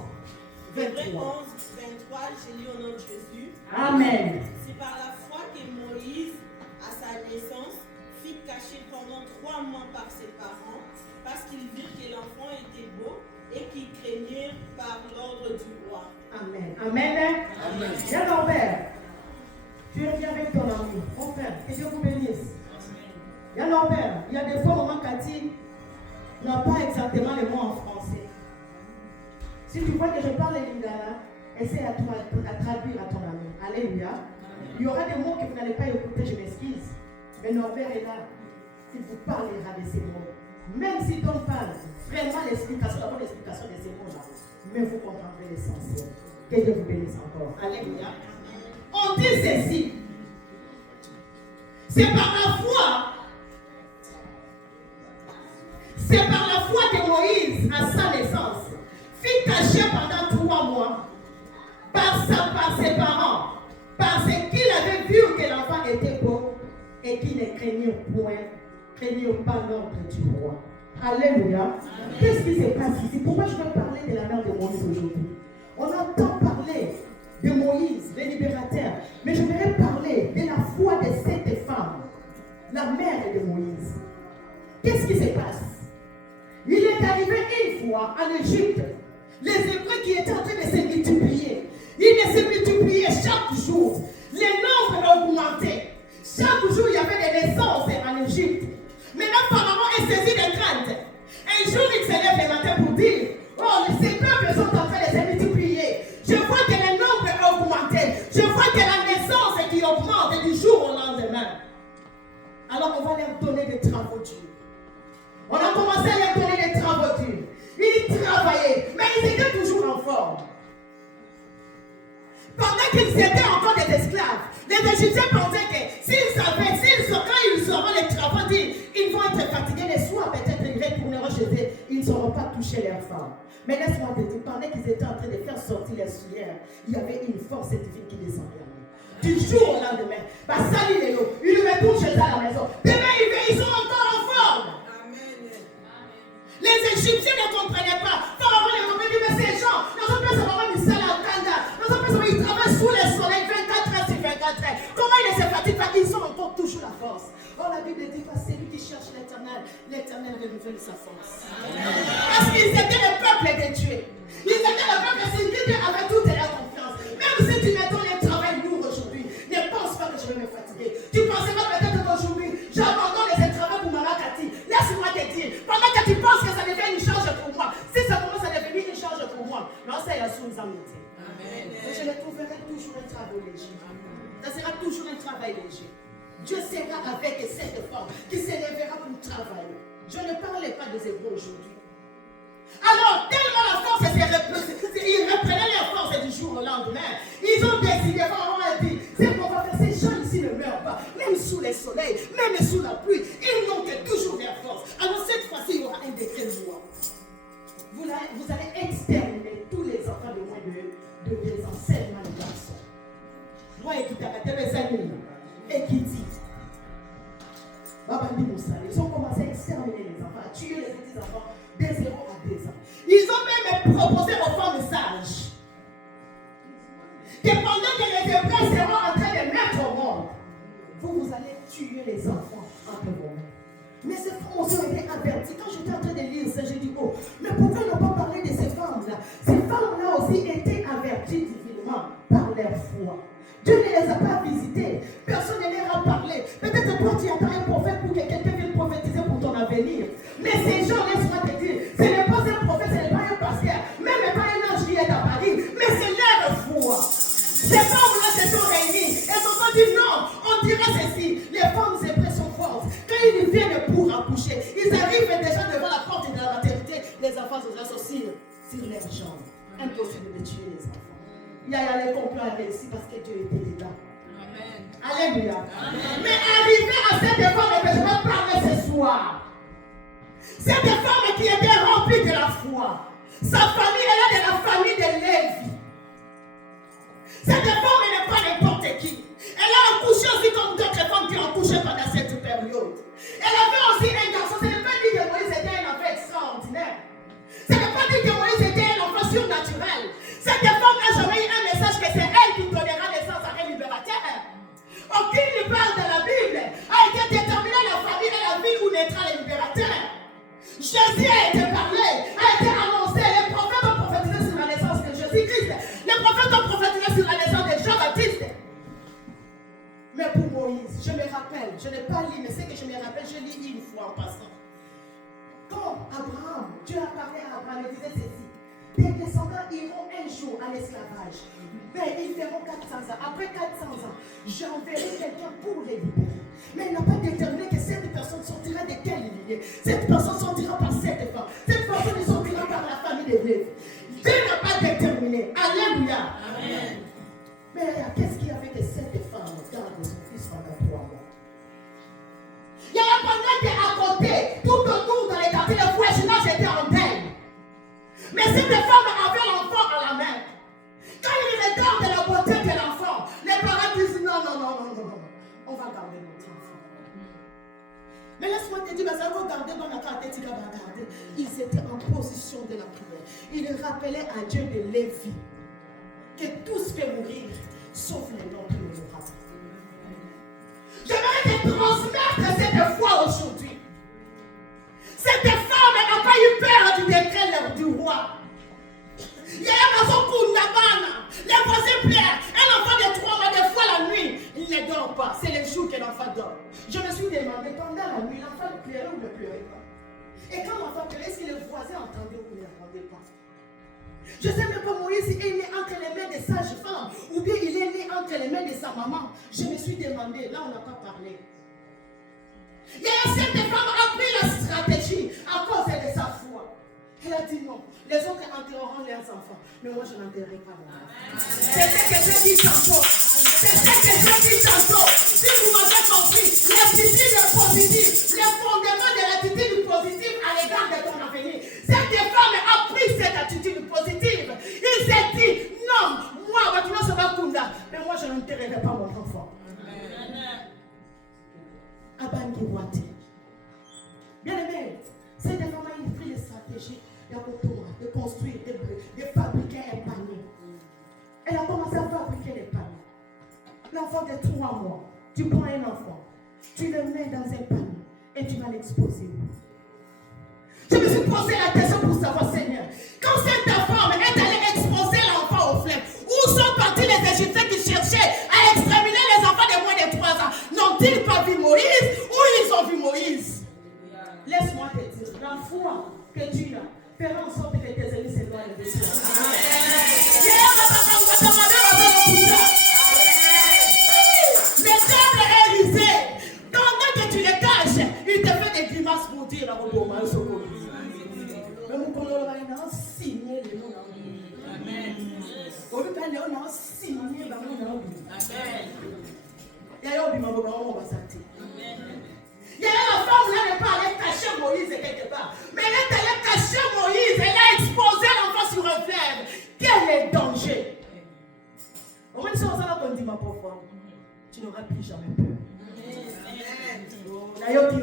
23. Hébreux 11, 23, j'ai lu au nom de Jésus. Amen. C'est par la foi que Moïse, à sa naissance, fut caché pendant 3 mois par ses parents, parce qu'ils virent que l'enfant était beau et qu'ils craignirent par l'ordre du roi. Amen. Amen. Amen. Viens Norbert. Tu reviens avec ton ami. Mon frère, que Dieu vous bénisse. Viens Norbert. Il y a des fois, maman Cathy n'a pas exactement les mots en français. Si tu vois que je parle lingala, essaie à traduire à ton ami. Alléluia. Il y aura des mots que vous n'allez pas écouter, je m'excuse. Mais Norbert est là. Il vous parlera de ces mots. Même si on parle vraiment l'explication, la bonne explication de ces mots-là, mais vous comprendrez l'essentiel. Que Dieu vous bénisse encore. Alléluia. On dit ceci. C'est par la foi. C'est par la foi que Moïse, à sa naissance, fut caché pendant 3 mois par ses parents, parce qu'il avait vu que l'enfant était beau et qu'il ne craignait pas l'ordre du roi. Alléluia. Qu'est-ce qui se passe ici? Pourquoi je veux parler de la mère de Moïse aujourd'hui? On entend parler de Moïse, le libérateur, mais je voudrais parler de la foi de cette femme, la mère de Moïse. Qu'est-ce qui se passe? Il est arrivé une fois en Égypte, les Hébreux qui étaient en train de se multiplier. Ils se multipliaient chaque jour. Les nombres augmentaient. Chaque jour, il y avait des naissances en Égypte. Maintenant, Pharaon est saisi de crainte. Un jour, il se lève le matin pour dire, oh, ces peuples sont en train de se multiplier. Je vois que les nombres augmentent. Je vois que la naissance qui augmente du jour au lendemain. Alors, on va leur donner des travaux durs. On a commencé à leur donner des travaux durs. Ils travaillaient, mais ils étaient toujours en forme. Pendant qu'ils étaient encore des esclaves, les Égyptiens pensaient que quand ils sauront les travaux durs, ils vont être fatigués. Les soirs, peut-être ils retourneront chez eux. Ils ne sauront pas toucher leurs femmes. Mais laisse-moi te dire, pendant qu'ils étaient en train de faire sortir les sueurs, il y avait une force divine qui descendait. Du jour au lendemain, Bah, salut les lots. Ils retournent chez eux à la maison. Demain, ils sont encore en forme. Amen. Les Égyptiens ne comprenaient pas. Pharaon les comprenait, mais ces gens, dans un place, vraiment, ils sont en Kanda. Dans un place, ils travaillent sous le soleil 24 heures sur 24 heures. Comment ils ne se fatiguent pas? Ils ont encore toujours la force. Or, la Bible dit pas, celui qui cherche l'éternel renouvelle sa force. Parce qu'ils étaient le peuple de Dieu. Ils étaient le peuple de Dieu avec toute leur confiance. Même si tu mets ton travail lourd aujourd'hui, ne pense pas que je vais me fatiguer. Tu penseras peut-être qu'aujourd'hui, j'abandonne ce travail pour Maman Cathy. Laisse-moi te dire, pendant que tu penses que ça devient une charge pour moi, si ça commence à devenir une charge pour moi, non, ça y est, sous amitié. Je le trouverai toujours un travail léger. Ça sera toujours un travail léger. Dieu sera avec cette femme qui se lèvera pour travailler. Je ne parlais pas des Hébreux aujourd'hui. Alors, tellement la force ils reprenaient leur force du jour au lendemain. Ils ont décidé, Pharaon a dit, c'est qu'on va faire, ces gens ici ne meurent pas, même sous le soleil, même sous la pluie, ils n'ont que toujours leur force. Alors cette fois-ci, il y aura un décret de loi. Vous allez exterminer tous les enfants de moins de 2 ans, seulement les garçons. Moi, et qui dit, ils ont commencé à exterminer les enfants, à tuer les petits enfants de 0 à 2 ans. Ils ont même proposé aux femmes sages que pendant que les Hébreux seront en train de mettre au monde, vous allez tuer les enfants entre vous. Mais ces femmes aussi ont été averties. Quand j'étais en train de lire ça, j'ai dit, oh, mais pourquoi ne pas parler de ces femmes-là? Ces femmes-là aussi étaient averties divinement par leur foi. Dieu ne les a pas visitées. Personne ne leur a parlé. Peut-être toi, tu attends un prophète pour que quelqu'un vienne prophétiser pour ton avenir. Mais ces gens, laisse-moi te dire, ce n'est pas un prophète, ce n'est pas un pasteur, même pas un ange qui est à Paris, mais c'est leur foi. Ces femmes-là se sont réunies. Elles se sont dit non, on dira ceci. Les femmes hébreues sont fortes. Quand ils viennent pour accoucher, ils arrivent déjà devant la porte de la maternité. Les enfants se associent sur leurs jambes. Impossible de tuer les enfants. Il y a les complots à réussir parce que Dieu était là. Amen. Alléluia. Amen. Mais arrivé à cette femme que je vais parler ce soir, cette femme qui était remplie de la foi, sa famille, elle est de la famille de Lévi. Cette femme n'est pas n'importe qui. Elle a accouché aussi comme d'autres femmes qui ont accouché pendant cette période. Elle avait aussi un garçon. Ce n'est pas dit que Moïse était un enfant extraordinaire. Ce n'est pas dit que Moïse était un enfant surnaturel. Cette femme n'a jamais eu un message que c'est elle qui donnera naissance à un libérateur. Aucune part de la Bible a été déterminée la famille et la ville où naîtra le libérateur. Jésus a été parlé, a été annoncé. Les prophètes ont prophétisé sur la naissance de Jésus-Christ. Les prophètes ont prophétisé sur la naissance de Jean-Baptiste. Mais pour Moïse, je me rappelle, je n'ai pas lu, mais ce que je me rappelle, je lis une fois en passant. Quand Abraham, Dieu a parlé à Abraham, il disait ceci. Les descendants iront un jour à l'esclavage. Mais ils feront 400 ans. Après 400 ans, j'enverrai quelqu'un pour les libérer. Mais il n'a pas déterminé que cette personne sortira de quelle lignée. Cette personne sortira par cette femme. Cette personne sortira par la famille de Lévi. Dieu n'a pas déterminé. Alléluia. Amen. Mais qu'est-ce qui a fait que cette femme garde son fils pendant 3 mois? Il y a la pendant qu'à côté, tout autour dans les quartiers, le voisinage était en deuil. Mais cette femme avait l'enfant à la main. Quand il regarde la beauté de l'enfant, les parents disent non, on va garder notre enfant. Mais laisse-moi te dire, mais ça va garder dans la carte, tu vas regarder. Ils étaient en position de la prière. Ils rappelaient à Dieu de Lévi que tous peuvent mourir, sauf les noms qui ne mourra pas. J'aimerais te transmettre cette foi aujourd'hui. Cette femme n'a pas eu peur du décret du roi. Il y a un maçon pour Nabana. Les voisins pleurent. Un enfant de 3 mois, des fois la nuit, il ne dort pas. C'est le jour que l'enfant dort. Je me suis demandé, pendant la nuit, l'enfant pleurait ou ne pleurait pas. Et quand l'enfant pleurait, est-ce que les voisins entendaient ou ne l'entendaient pas? Je ne sais même pas, Moïse est né entre les mains des sages-femmes ou bien il est né entre les mains de sa maman. Je me suis demandé, là on n'a pas parlé. Il y a cette femme a pris la stratégie à cause de sa foi. Elle a dit non, les autres enterreront leurs enfants, mais moi je n'enterrerai pas mon enfant. C'est ce que je dis tantôt. C'est ce que je dis tantôt. Si vous m'avez compris, l'attitude positive, le fondement de l'attitude positive à l'égard de ton avenir. Cette femme a pris cette attitude positive. Il s'est dit non, moi, mais moi je n'enterrerai pas mon enfant. qui boite. Bien aimé, c'est des femmes qui ont pris les stratégies de construire, de fabriquer un panier. Elle a commencé à fabriquer les paniers. L'enfant de 3 mois, tu prends un enfant, tu le mets dans un panier et tu vas l'exposer. Je me suis posé la question pour savoir, Seigneur, quand cette femme est allée exposer l'enfant aux flèches, où sont partis les Égyptiens qui cherchaient à exterminer les enfants de moins de 3 ans? N'ont-ils pas vu Moïse ou ils ont vu Moïse? Laisse-moi te dire, la foi que tu as fera en sorte que tes ennemis s'éloignent de toi. Le temple est risé. Pendant que tu le caches, il te fait des grimaces pour dire la Roboma. Mais mon collègue a signé le nom. Amen. On veut pas le nom signé le nom. Amen. Il y a eu un moment où on va s'arrêter. Il y a la femme là n'est pas allée cacher Moïse quelque part. Mais elle est allée cacher Moïse. Elle a exposé l'enfant sur un fleuve. Quel est le danger? Au moins, si on s'en a dit ma pauvre, tu n'auras plus jamais peur. D'ailleurs, la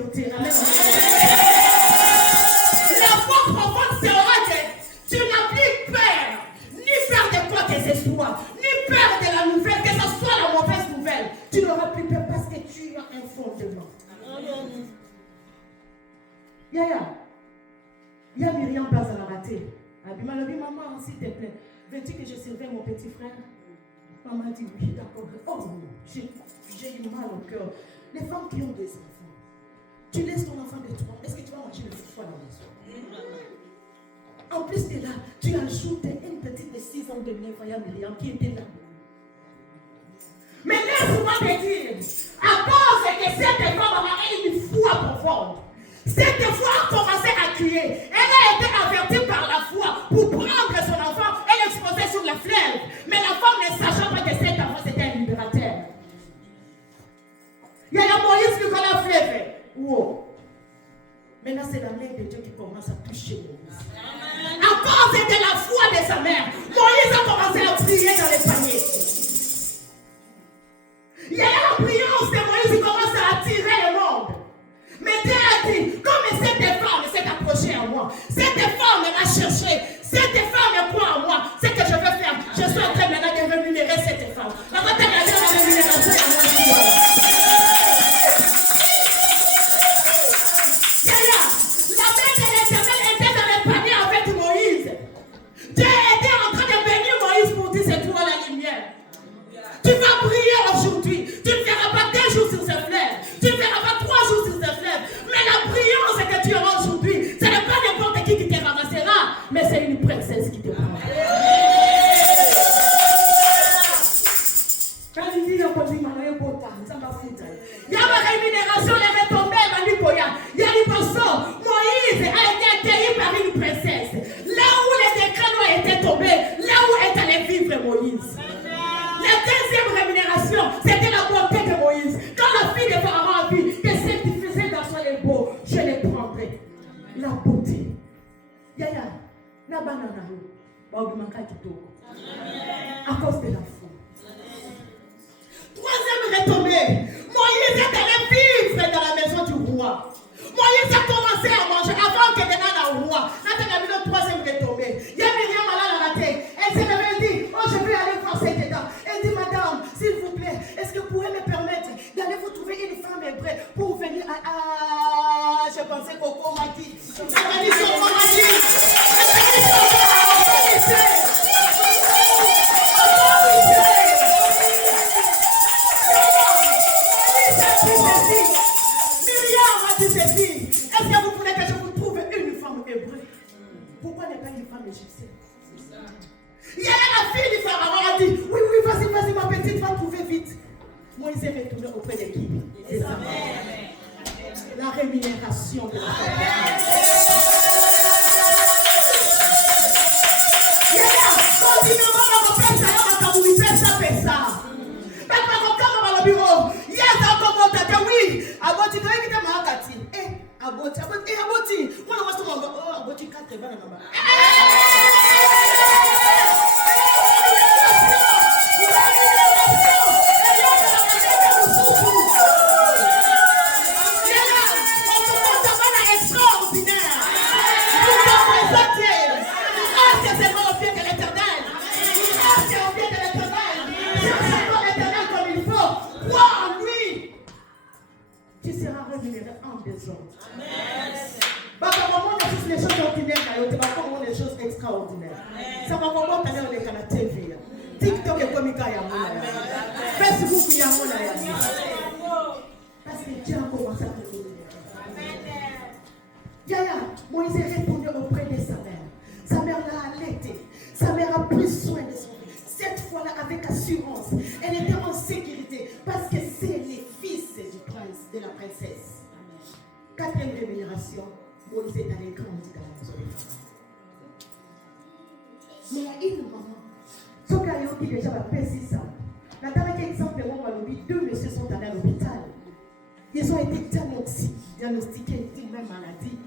foi profonde sera que tu n'as plus peur. Ni peur de quoi que ce soit. Ni peur de la nouvelle, que ce soit la mauvaise nouvelle. Tu n'auras plus peur parce que tu as un fondement. Il y a Myriam pas à la rater. Elle m'a dit, maman, s'il te plaît, veux-tu que je surveille mon petit frère? Maman dit, oui, d'accord. Oh, j'ai eu mal au cœur. Les femmes qui ont des enfants, tu laisses ton enfant de 3 ans, est-ce que tu vas manger le foufou à la maison? En plus de là, tu ajoutes une petite de 6 ans de Myriam qui était là. Mais laisse-moi te dire, à cause que cette femme a une foi profonde, cette foi a commencé à crier. Elle a été avertie par la foi pour prendre son enfant et l'exposer sur la fleuve. Mais la femme ne sachant pas que cet enfant c'était un libérateur. Il y a Moïse qui connaît la fleuve. Wow. Maintenant c'est la main de Dieu qui commence à toucher Moïse. À cause de la foi de sa mère, Moïse a commencé à prier dans les paniers. Il y a la priance de Moïse qui commence à attirer le monde. Mais Dieu a dit, comme cette femme s'est approchée à moi, cette femme m'a cherché, cette femme croit en moi, ce que je veux faire, je suis en train maintenant de rémunérer cette femme. La rémunération à moi. La main de l'Éternel était dans le panier avec Moïse. Dieu était en train de bénir Moïse pour dire c'est toi la lumière. Tu vas briller aujourd'hui. Tu ne verras pas 2 jours sur ce fleuve. Tu ne verras pas 3 jours sur ce fleuve. Mais la brillance que tu auras aujourd'hui, ce n'est pas n'importe qui te ramassera, mais c'est une princesse qui te prendra. Quand il dit il y a ma rémunération, les retombées, il y a du poisson. Moïse a été accueilli par une princesse. Là où les décrets ont été tombés, là où est allé vivre Moïse. La deuxième rémunération, c'était la beauté de Moïse. Quand la fille de Pharaon a vu que ce qui faisait dans son épaule, je les prendrai. La beauté. Yaya, la banane, à cause de la foi. Troisième retombée, Moïse est allé vivre dans la maison du roi. Moïse a commencé à manger avant que devienne le roi. Là, tu as vu le troisième retombée. Il y a Myriam à la raté. Elle s'est réveillée et dit, oh, je vais aller voir cette dame. Elle dit, madame, s'il vous plaît, est-ce que vous pouvez me permettre d'aller vous trouver une femme hébreu pour venir à... Ah, je pensais Coco m'a dit. Je m'a dit, Coco m'a dit. Myriam a dit ceci. Est-ce que vous voulez que je vous trouve une femme hébreu? Pourquoi n'est pas une femme égyptienne? Il y a la fille du Pharaon a dit, oui, vas-y, ma petite, va trouver vite. Moïse est retourné auprès de qui? Des sa mère. La rémunération de la femme. Continuellement, on va faire ça, on va faire ça, mais par le bureau, il y a un commentaire, oui, Aboti, tu as quitté ma Akati. Aboti, moi, je vais te Aboti 80 là-bas. Il y a tu seras rémunéré en désordre. Vraiment, les choses ordinaires, tu vas voir les choses extraordinaires. Ça va vraiment t'aller dans la TV. TikTok est comme Facebook, il y a mon parce que Dieu a commencé à te donner. Yaya, Moïse est retourné auprès de sa mère. Sa mère l'a allaité. Sa mère a pris soin de son fils. Cette fois-là, avec assurance, elle était en sécurité parce que c'est les fils du prince, de la princesse. Quatrième révélation, Moïse est allé grandir dans la maison de Pharaon. Mais il y a une maman. Ce qui a déjà passé ça. Dans exemple, deux messieurs sont allés à l'hôpital. Ils ont été diagnostiqués d'une même maladie.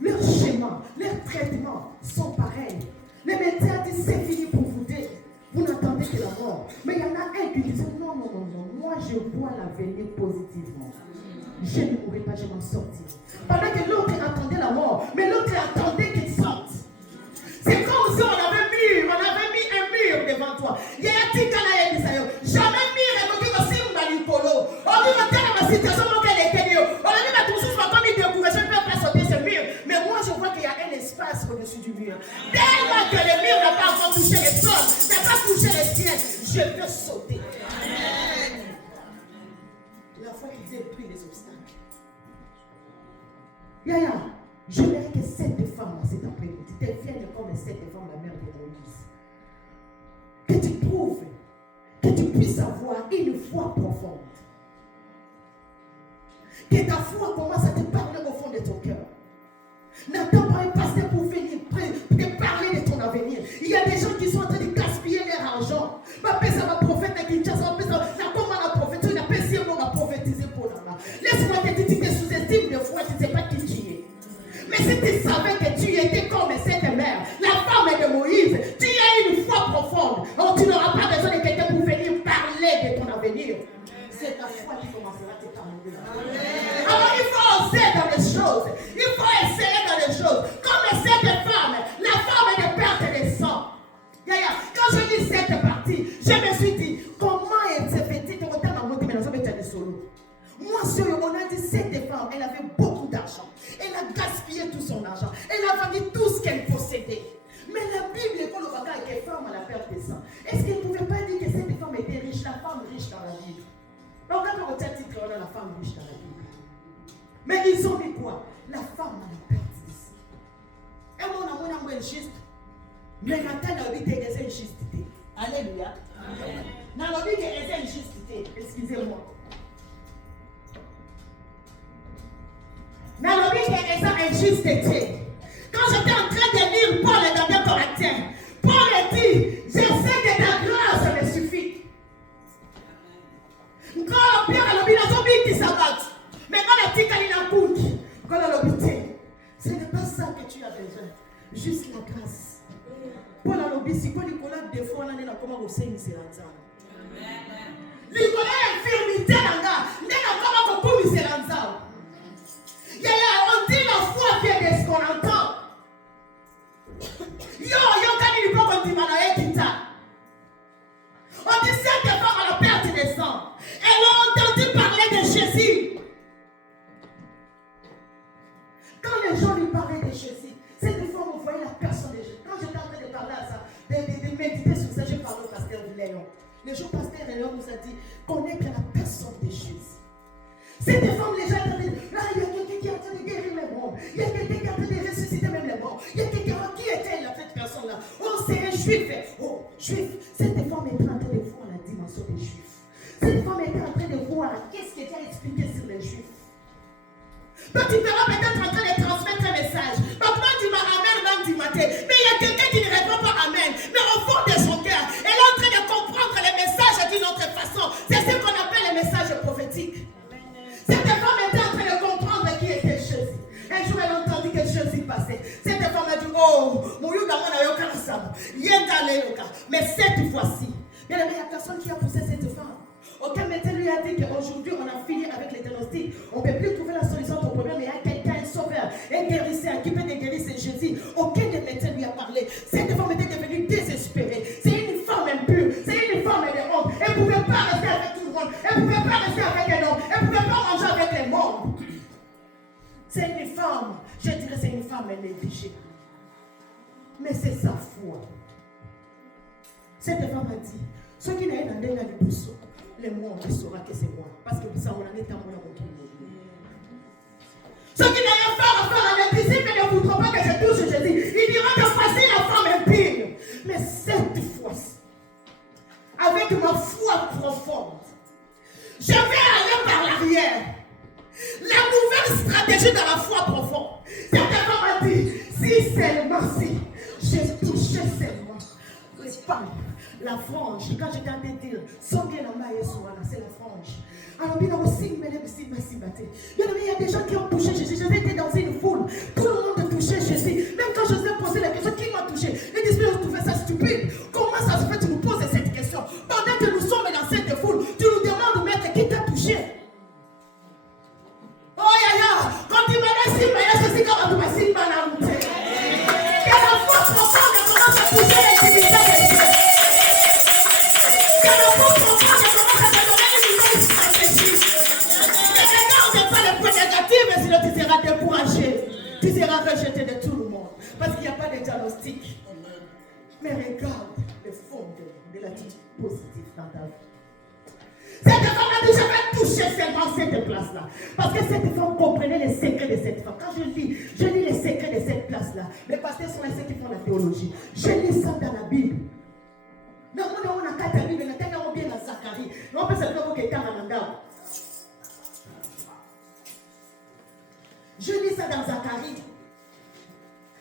Leurs schémas, leurs traitements sont pareils. Les médecins disent c'est fini pour vous deux. Vous n'attendez que la mort. Mais il y en a un qui disait non, moi je vois l'avenir positivement. Je ne mourrai pas, je m'en sortir. Pendant que l'autre attendait la mort, mais l'autre attendait qu'il sorte. C'est comme si on avait mis un mur devant toi. Il y a un petit canard qui dit jamais mur et donc il va se mettre polo. On dit ma situation dans laquelle elle était mieux. On a dit ma conscience va comme il découvre, je ne peux pas sauter ce mur. Mais moi je vois qu'il y a un espace au-dessus du mur. Tellement que le mur n'a pas encore touché les sols, n'a pas touché les ciels, je peux sauter. La foi qui détruit les obstacles. Yaya, je verrai que cette femme cet après-midi devienne comme cette femme, la mère de Moïse. Que tu trouves, que tu puisses avoir une foi profonde. Que ta foi commence à te parler au fond de ton cœur. N'attends pas un pasteur pour venir te parler de ton avenir. Il y a des gens qui sont en train de gaspiller leur argent. Ça va prophétiser qui tient ça, comment la prophète, il a pensé on va prophétiser pour la main. Laisse-moi te dire, tu te sous-estimes de foi, tu ne sais pas qui tu es. Mais si tu savais que tu étais comme cette mère, la femme de Moïse, tu as une foi profonde. Alors tu n'auras pas besoin de quelqu'un pour venir parler de ton avenir. C'est ta foi qui commencera à te parler. Alors il faut oser dans les choses. Il faut essayer dans les choses. Comme cette femme, la femme de perte de sang. Quand je lis cette partie, je me suis dit, comment elle s'est fait dire que autant dans votre maison, mais tu as des solos. Moi, on a dit, cette femme, elle avait beaucoup d'argent. Elle a gaspillé tout son argent. Elle a vendu tout ce qu'elle possédait. Mais la Bible, quand on va dire que femme à la perte de sang, est-ce qu'elle ne pouvait pas dire que cette femme était riche, la femme riche dans la Bible? Donc, quand on retient le titre, on a la femme riche dans la Bible. Mais ils ont dit quoi? La femme à la perte de sang. Et moi, on a juste. Mais Nathan a dit que c'est une injustice. Alléluia. N'a pas dit que c'est une injustice. Excusez-moi. N'a pas dit que c'est une injustice. Quand j'étais en train de lire Paul dans 2 Corinthiens, Paul a dit, je sais que ta grâce me suffit. Quand Pierre a l'obéi, il a qui s'abattent. Mais quand la petite Aline a coûté, quand elle a l'obéi, ce n'est pas ça que tu as besoin. Juste la grâce. Paul a l'obéi, si quand Nicolas défend, on a comment vous saignez, c'est la zone. Nicolas est infirmité là, on a comment vous c'est la zone. On dit la foi vient de ce qu'on entend. Quand il peut qu'on dit Manaï Kita. On dit cette femme à la perte de sang. Elle a entendu parler de Jésus. Quand les gens lui parlaient de Jésus, cette femme, on voyait la personne de Jésus. Quand j'étais en train de parler à ça, de méditer sur ça, j'ai parlé au pasteur Léon. Le jour pasteur Léon nous a dit, connaître la personne de Jésus. Cette femme, les gens étaient en train de dire, il y a quelqu'un qui est en train de guérir les morts. Il y a quelqu'un qui est en train de ressusciter même les morts. Il y a quelqu'un qui était là, cette personne-là. Oh, c'est un juif. Oh, juif. Cette femme était en train de voir la dimension des juifs. Cette femme était en train de voir qu'est-ce qui était expliqué sur les juifs. Donc tu seras peut-être en train de transmettre un message. Papa dit amen, maman dit matin. Mais il y a quelqu'un qui ne répond pas amen. Mais au fond de son cœur, elle est en train de comprendre les messages d'une autre façon. C'est ce qu'on appelle les messages prophétiques. Cette femme était en train de comprendre qui était Jésus. Un jour, elle a entendu que Jésus passait. Cette femme a dit, oh, mon Dieu, mais cette fois-ci, bien aimé, il n'y a personne qui a poussé cette femme. Aucun médecin lui a dit qu'aujourd'hui, on a fini avec les diagnostics. On ne peut plus trouver la solution à ton problème, mais il y a quelqu'un, un sauveur, un guérisseur qui peut te guérir, c'est Jésus. Aucun des médecins lui a parlé. Cette femme était devenue désespérée. C'est une femme impure, c'est une femme de honte. Elle ne pouvait pas rester avec tout le monde. Elle ne pouvait pas rester avec un homme. Elle ne pouvait pas manger avec les femme, je dirais c'est une femme négligée. Mais c'est sa foi. Cette femme a dit, ceux qui n'ont pas dans les bousseaux, les mots on saura que c'est moi. Parce que ça, on en est à moi dans votre monde. Ceux qui n'ont pas à faire un disciple ne voudront pas que je touche Jésus. Ils diront que voici la femme impure. Mais cette fois-ci, avec ma foi profonde, je vais aller par l'arrière. La nouvelle stratégie de la foi profonde. Cette femme a dit, si seulement si, j'ai touché seulement les femmes. La frange, quand j'étais en train de dire, c'est la frange. Alors, il y a des gens qui ont touché Jésus. Jésus était dans une foule. Tout le monde touchait Jésus. Même quand Jésus posait la question, qui m'a touché? Les disciples ont trouvé ça stupide. Comment ça se fait que tu nous poses cette question? Pendant que nous sommes dans cette foule, tu nous demandes, maître, qui t'a touché? Oh, quand tu m'as dit, c'est comme tu m'as dit, que la foi profonde commence à toucher l'intimité de Dieu. Que la foi profonde commence à te donner une nouvelle stratégie. Ne regarde pas les points négatifs, sinon tu seras découragé. Tu seras rejeté de tout le monde. Parce qu'il n'y a pas de diagnostic. Mais regarde le fond de l'attitude positive dans ta vie. Cette femme a dit, je vais toucher seulement cette place-là. Parce que cette femme comprenait les secrets de cette femme. Quand je lis les secrets de cette place-là. Les pasteurs sont ceux qui font la théologie. Je lis ça dans la Bible. Non, on a 4 Bibles, on a bien dans Zacharie. On peut savoir que quelqu'un en a. Je lis ça dans Zacharie.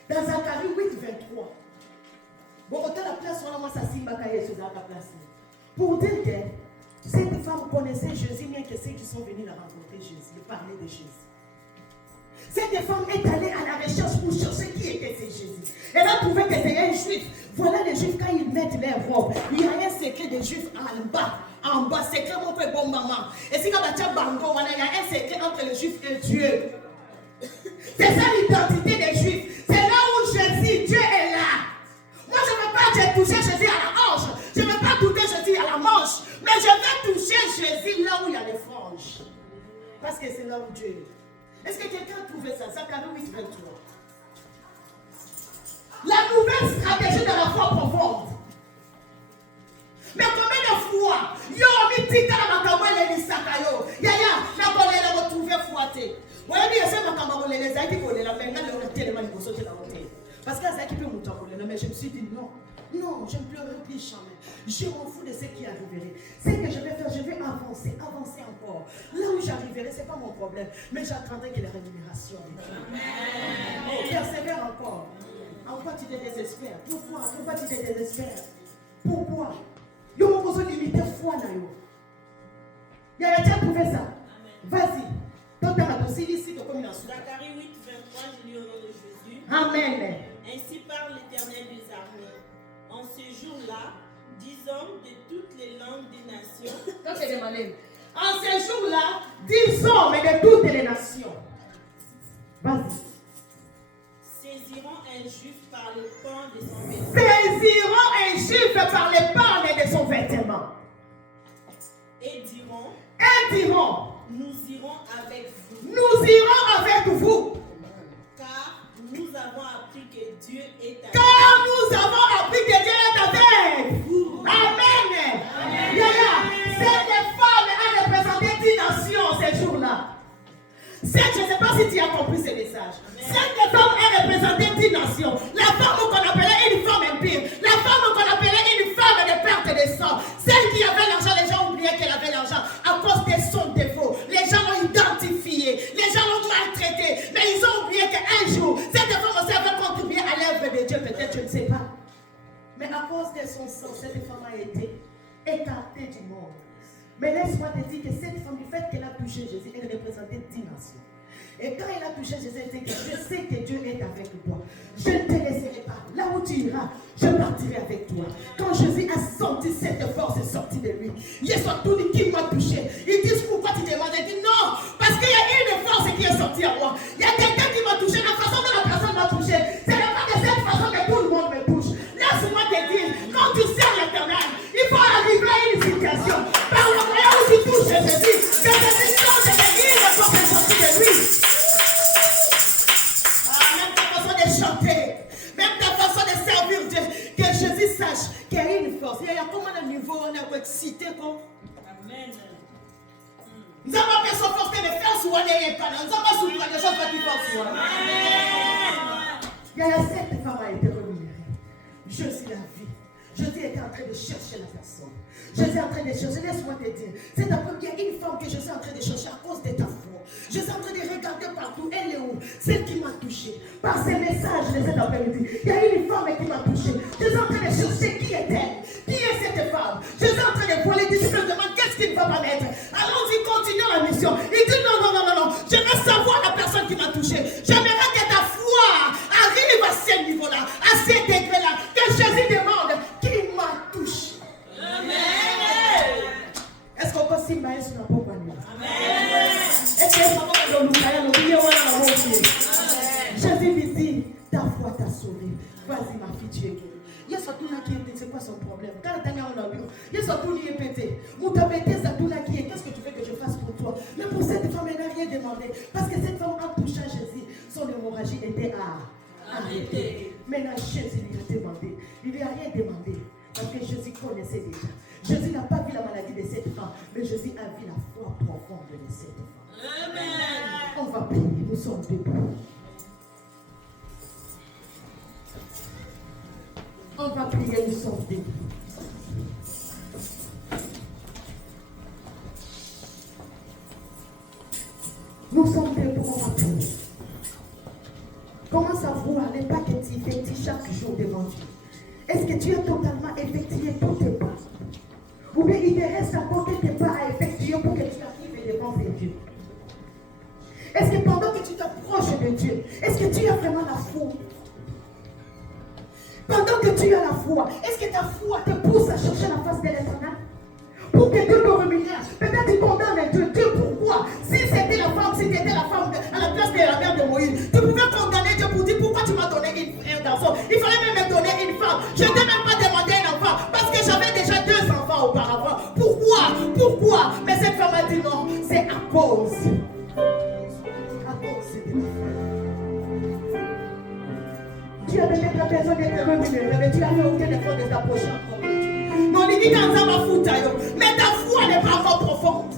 Dans Zacharie 8, 23. Bon, autant la place, on a moi ça simbakaye sur la place. Pour dire que cette femme connaissait Jésus, bien que ceux qui sont venus la rencontrer Jésus, de parler de Jésus. Cette femme est allée à la recherche pour chercher qui était ce Jésus. Elle a trouvé que c'était un juif. Voilà les juifs quand ils mettent leurs robes. Il y a un secret des juifs en bas, secret mon peu bon maman. Et si quand tu as bango, il y a un secret entre les juifs et Dieu. C'est ça l'identité des juifs. C'est là où Jésus, Dieu est là. Moi je ne veux pas toucher Jésus à la hanche. Je ne veux pas toucher Jésus à la manche. Mais je vais toucher Jésus là où il y a les franges. Parce que c'est là où Dieu est. Est-ce que quelqu'un a trouvé ça? Zacharie 8, 23. La nouvelle stratégie de la foi profonde. Mais combien de fois, yo, mitika la makamwele ni sakayo. Yaya, na kole la retrouver fouaté. Voyez bien, c'est ma camarade les aïe qui volent la main, là, on a tellement de sauter la montée. Parce que ça qui peut monter mais je me suis dit non. Non, je ne pleurerai plus jamais. Je m'en fous de ce qui arriverait. Ce que je vais faire, je vais avancer encore. Là où j'arriverai, ce n'est pas mon problème. Mais j'attendrai que la rémunération vienne. Persévère encore. En quoi tu te désespères? Pourquoi tu te désespères? Pourquoi? Yo mon besoin limiter foi na yo. Il y a déjà trouvé ça. Vas-y. Zacharie 8, 23, je lis au nom de Jésus. Amen. Ainsi parle l'Éternel des armées. En ce jour-là, 10 hommes de toutes les langues des nations. En ce jour-là, 10 hommes de toutes les nations. Vas-y. Saisiront un juif par le pan de son vêtement. Saisiront un juif par le pan de son vêtement. Et diront, nous irons avec vous. Nous irons avec vous. Car nous avons appris que Dieu est avec vous. Car nous avons appris que Dieu est avec vous. Amen. Amen. Cette femme a représenté 10 nations ce jour-là. Je ne sais pas si tu as compris ce message. Cette femme a représenté 10 nations. La femme qu'on appelait une femme impure. La femme qu'on appelait une femme de perte de sang. Celle qui avait l'argent, les gens oubliaient qu'elle avait l'argent à cause de son défaut. Les gens l'ont identifié. Les gens l'ont maltraité. Mais ils ont oublié qu'un jour, cette femme aussi avait contribué à l'œuvre de Dieu. Peut-être, je ne sais pas. Mais à cause de son sang, cette femme a été écartée du monde. Mais laisse-moi te dire que cette femme, du fait qu'elle a touché Jésus, elle représentait 10 nations. Et quand elle a touché Jésus, elle dit que je sais que Dieu est avec toi. Je ne te laisserai pas. Là où tu iras, je partirai avec toi. Quand Jésus a senti cette force sortie de lui, il est sorti dit qui m'a touché. Ils disent pourquoi tu demandes? Il dit non, parce qu'il y a une force qui est sortie à moi. Il y a quelqu'un qui m'a touché. La façon dont la personne m'a touché, ce n'est pas de cette façon que tout le monde me touche. Laisse-moi te dire, quand tu sers l'Éternel, il faut arriver à une situation. Par le moyen où tu touches Jésus, que Jésus change de venir pour te sortir de lui. Nous avons besoin de porter les frères sur les pas. Nous avons besoin de choses qui font. Il y a 7 femmes a été rémunérées. Jésus la vie. Jésus était en train de chercher la personne. Jésus est en train de chercher. Laisse-moi te dire. C'est la première une femme que Jésus est en train de chercher à cause de ta foi. Jésus est en train de regarder partout. Elle est où? Celle qui m'a touché. Par ses messages de cet après-midi. Il y a une femme qui m'a touché. Jésus est en train de chercher qui est-elle? Qui est cette femme? Jésus est en train de voir les disciples demandent qu'est-ce qu'il ne va pas mettre. Allons-y, continuons la mission. Il dit non. J'aimerais savoir la personne qui m'a touché. J'aimerais que ta foi arrive à ce niveau-là, à ce degré-là. Que Jésus demande qui m'a touché. Amen. Est-ce qu'on peut s'y mettre sur la peau? Amen. Jésus lui dit, ta foi t'a sauvé. Vas-y ma fille, tu es guérie. Il y a surtout là qui est, c'est quoi son problème? Quand il y a surtout qui est pété. Qu'est-ce que tu veux que je fasse pour toi? Mais pour cette femme, elle n'a rien demandé. Parce que cette femme, en touchant Jésus, son hémorragie était arrêtée. Maintenant, Jésus lui a demandé. Il lui a rien demandé. Parce que Jésus connaissait déjà. Jésus n'a pas vu la maladie de cette femme, mais Jésus a vu la foi profonde de cette femme. Amen. On va prier, nous sommes debout. On va prier, nous sommes debout. Nous sommes debout, on va prier. Commence à voir les pas que tu effectues chaque jour devant Dieu. Est-ce que tu as totalement effectué tous tes pas? Ou bien il te reste encore quelques pas à effectuer pour que tu arrives devant Dieu? Est-ce que pendant que tu t'approches de Dieu, est-ce que tu as vraiment la foi? Pendant que tu as la foi, est-ce que ta foi te pousse à chercher la face de l'Éternel? Pour que Dieu te remunère. Peut-être tu condamnes Dieu. Dieu, pourquoi? Si c'était la femme, si tu étais la femme à la place de la mère de Moïse, tu pouvais condamner Dieu pour dire pourquoi tu m'as donné un garçon. Il fallait même me donner une femme. Je ne t'ai même pas demandé un enfant parce que j'avais déjà 2 enfants auparavant. Pourquoi? Mais cette femme a dit non, c'est à cause. À cause de la foi. Tu as peut-être besoin d'être remunéré, mais tu n'as fait aucun effort de t'approcher encore. Non, il dit dans ma fouta, mais ta foi n'est pas encore profonde.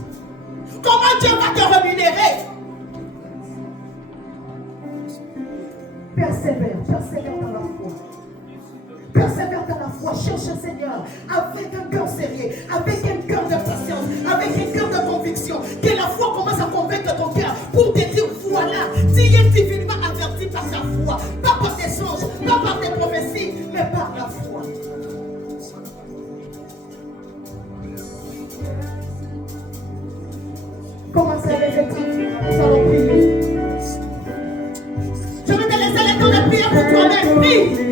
Comment Dieu va te rémunérer? Persévère dans la foi. Persévère dans la foi. Cherche le Seigneur avec un cœur sérieux, avec un cœur de patience, avec un cœur de conviction. Que la foi commence à convaincre ton cœur pour te dire voilà, tu es divinement averti par ta foi, pas par tes songes, pas par tes prophéties, mais par la foi. Commencez à lever tout. Nous allons prier. Je vais te laisser aller dans la prière pour toi-même. Prie.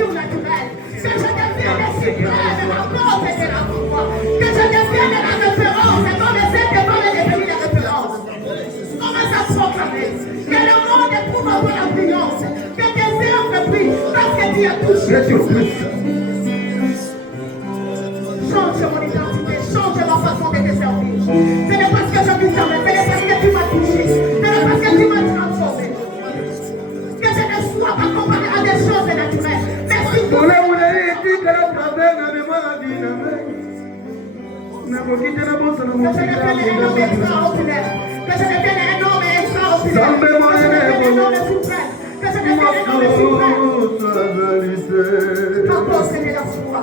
surnaturel. Que je devienne suprême encore de la foi. Que je devienne la référence comme les éléments et les de référence. Commence à proclamer que le monde éprouve avoir l'influence. Que tes œuvres brillent parce que tu as touché. Change mon identité, change ma façon de te servir. Ce n'est parce que je vis ça, mais ce n'est parce que tu m'as touché. Ce n'est parce que tu m'as transformé. Que je ne sois pas comparé à des choses naturelles. Merci pour le que je devienne un homme extraordinaire. Que je devienne un homme extraordinaire. Que je devienne un homme suprême. Que je devienne un homme suprême. M'apporte de la foi.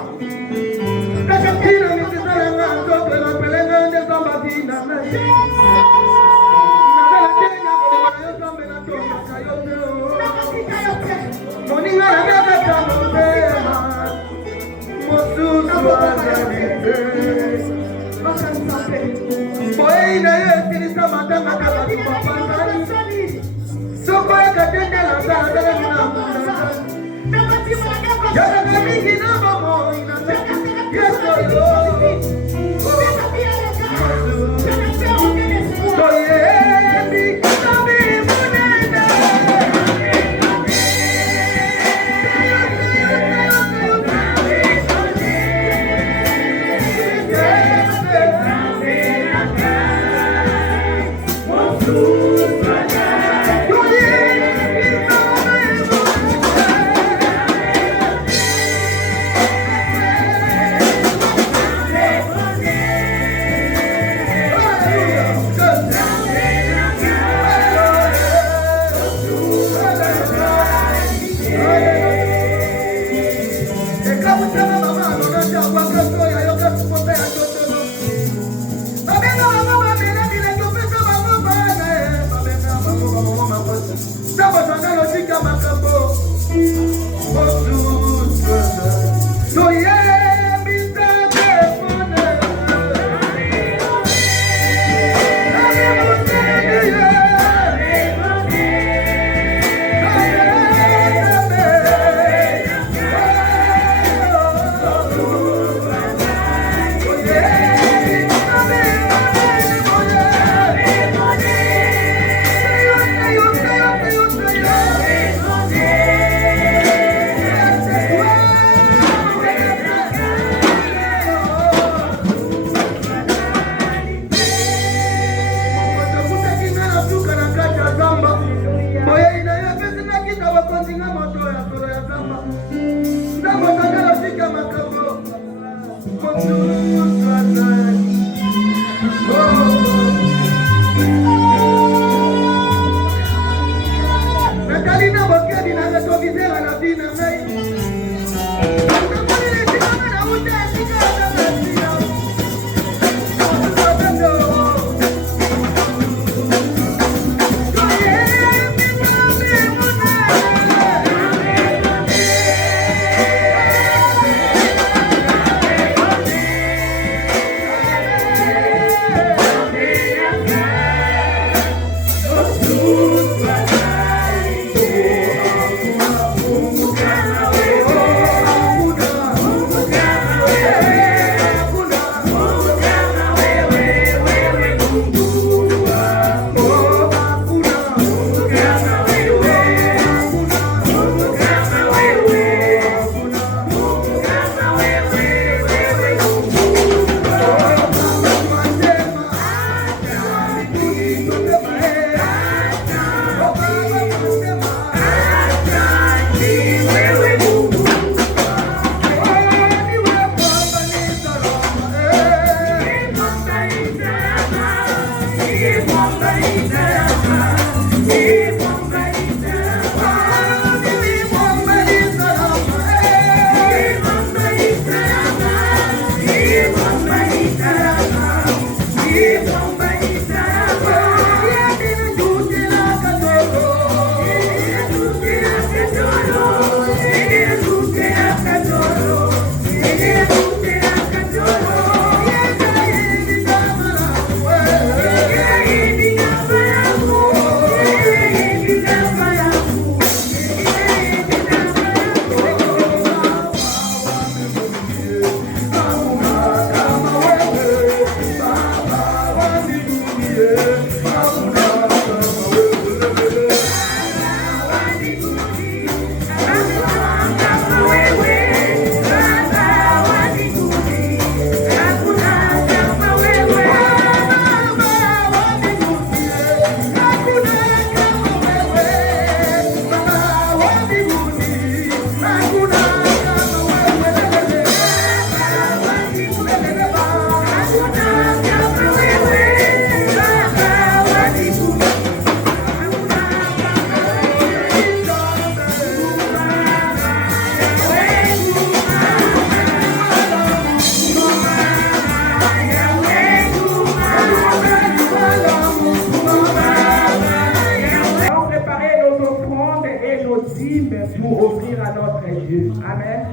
Dieu. Amen.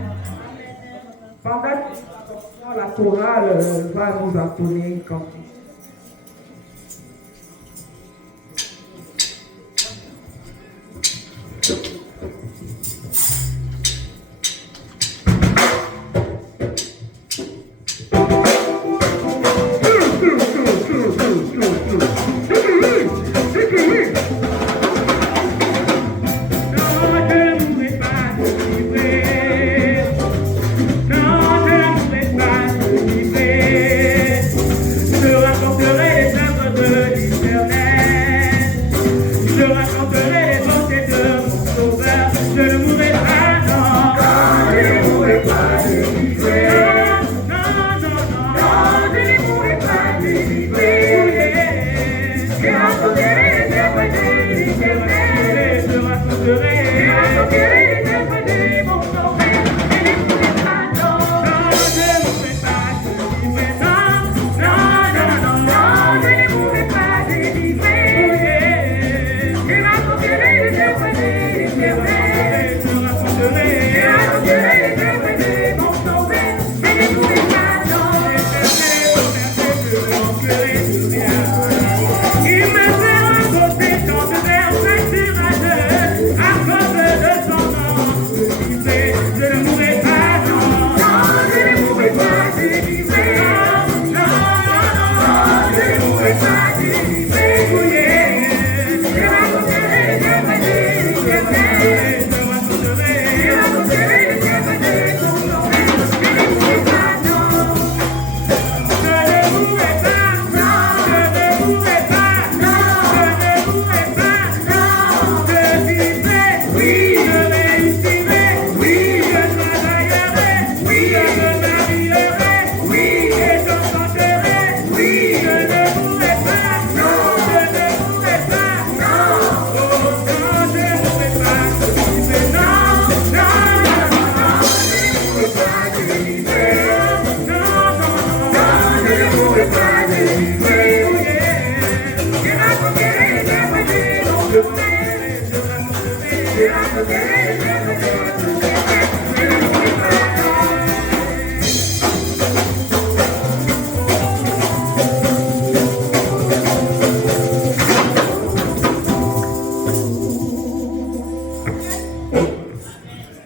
Pendant que la chorale va nous entonner une cantique.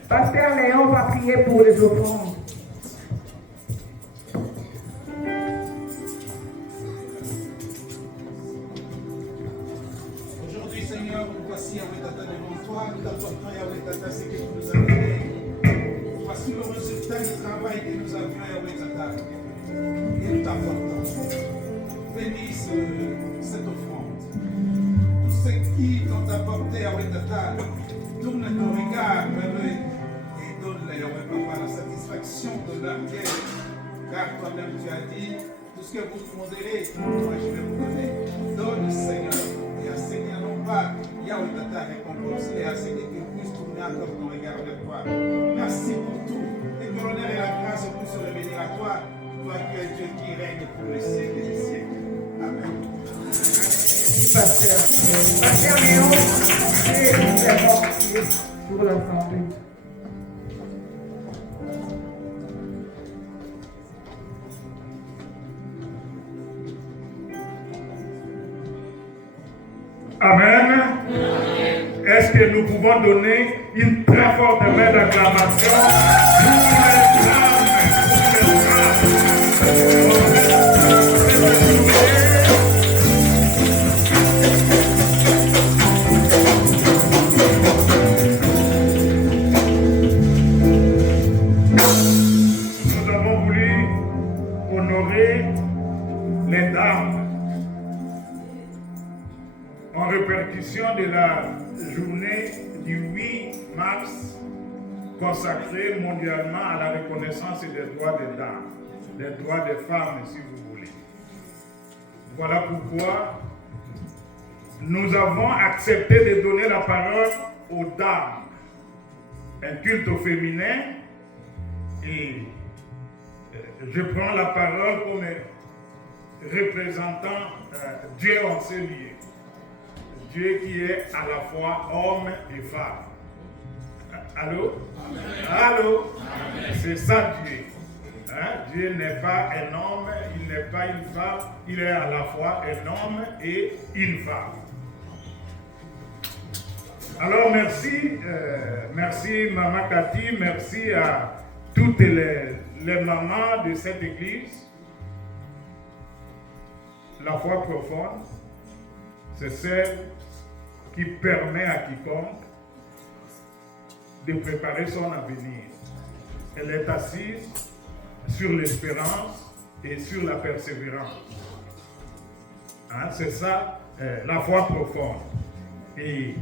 Pasteur Léon va prier pour les offrandes. Aujourd'hui, Seigneur, nous voici Yahweh Tata devant toi. Nous t'apportons Yahweh Tata ce que tu nous as donné. Voici le résultat du travail que nous avions Yahweh Tata. Et nous t'apportons. Bénis cette offrande. Tous ceux qui t'ont apporté Yahweh Tata, tourne ton regard vers eux et donne Yahweh Papa la satisfaction de leur cœur. Car toi-même tu as dit, tout ce que vous demanderez, moi je vais vous donner. Donne Seigneur. Et à Seigneur non pas Yahweh Tata récompense et à Seigneur qu'il puisse tourner encore ton regard vers toi. Merci pour tout. Et que l'honneur et la grâce puissent se revenir à toi. Toi qui es Dieu qui règne pour les siècles des siècles. Amen. Pasteur Léon, et pour l'assemblée. Amen. Est-ce que nous pouvons donner une très forte main d'acclamation pour les femmes, Nous avons voulu honorer les dames en répercussion de la journée du 8 mars consacrée mondialement à la reconnaissance des droits des dames, des droits des femmes si vous voulez. Voilà pourquoi nous avons accepté de donner la parole aux dames, un culte au féminin, et je prends la parole comme représentant Dieu en ces lieux. Dieu qui est à la fois homme et femme. Allô? Allô? C'est ça Dieu. Hein? Dieu n'est pas un homme, il n'est pas une femme, il est à la fois un homme et une femme. Alors merci Maman Cathy, merci à toutes les mamans de cette église. La foi profonde, c'est celle qui permet à quiconque de préparer son avenir. Elle est assise sur l'espérance et sur la persévérance. Hein, c'est ça, la foi profonde. Et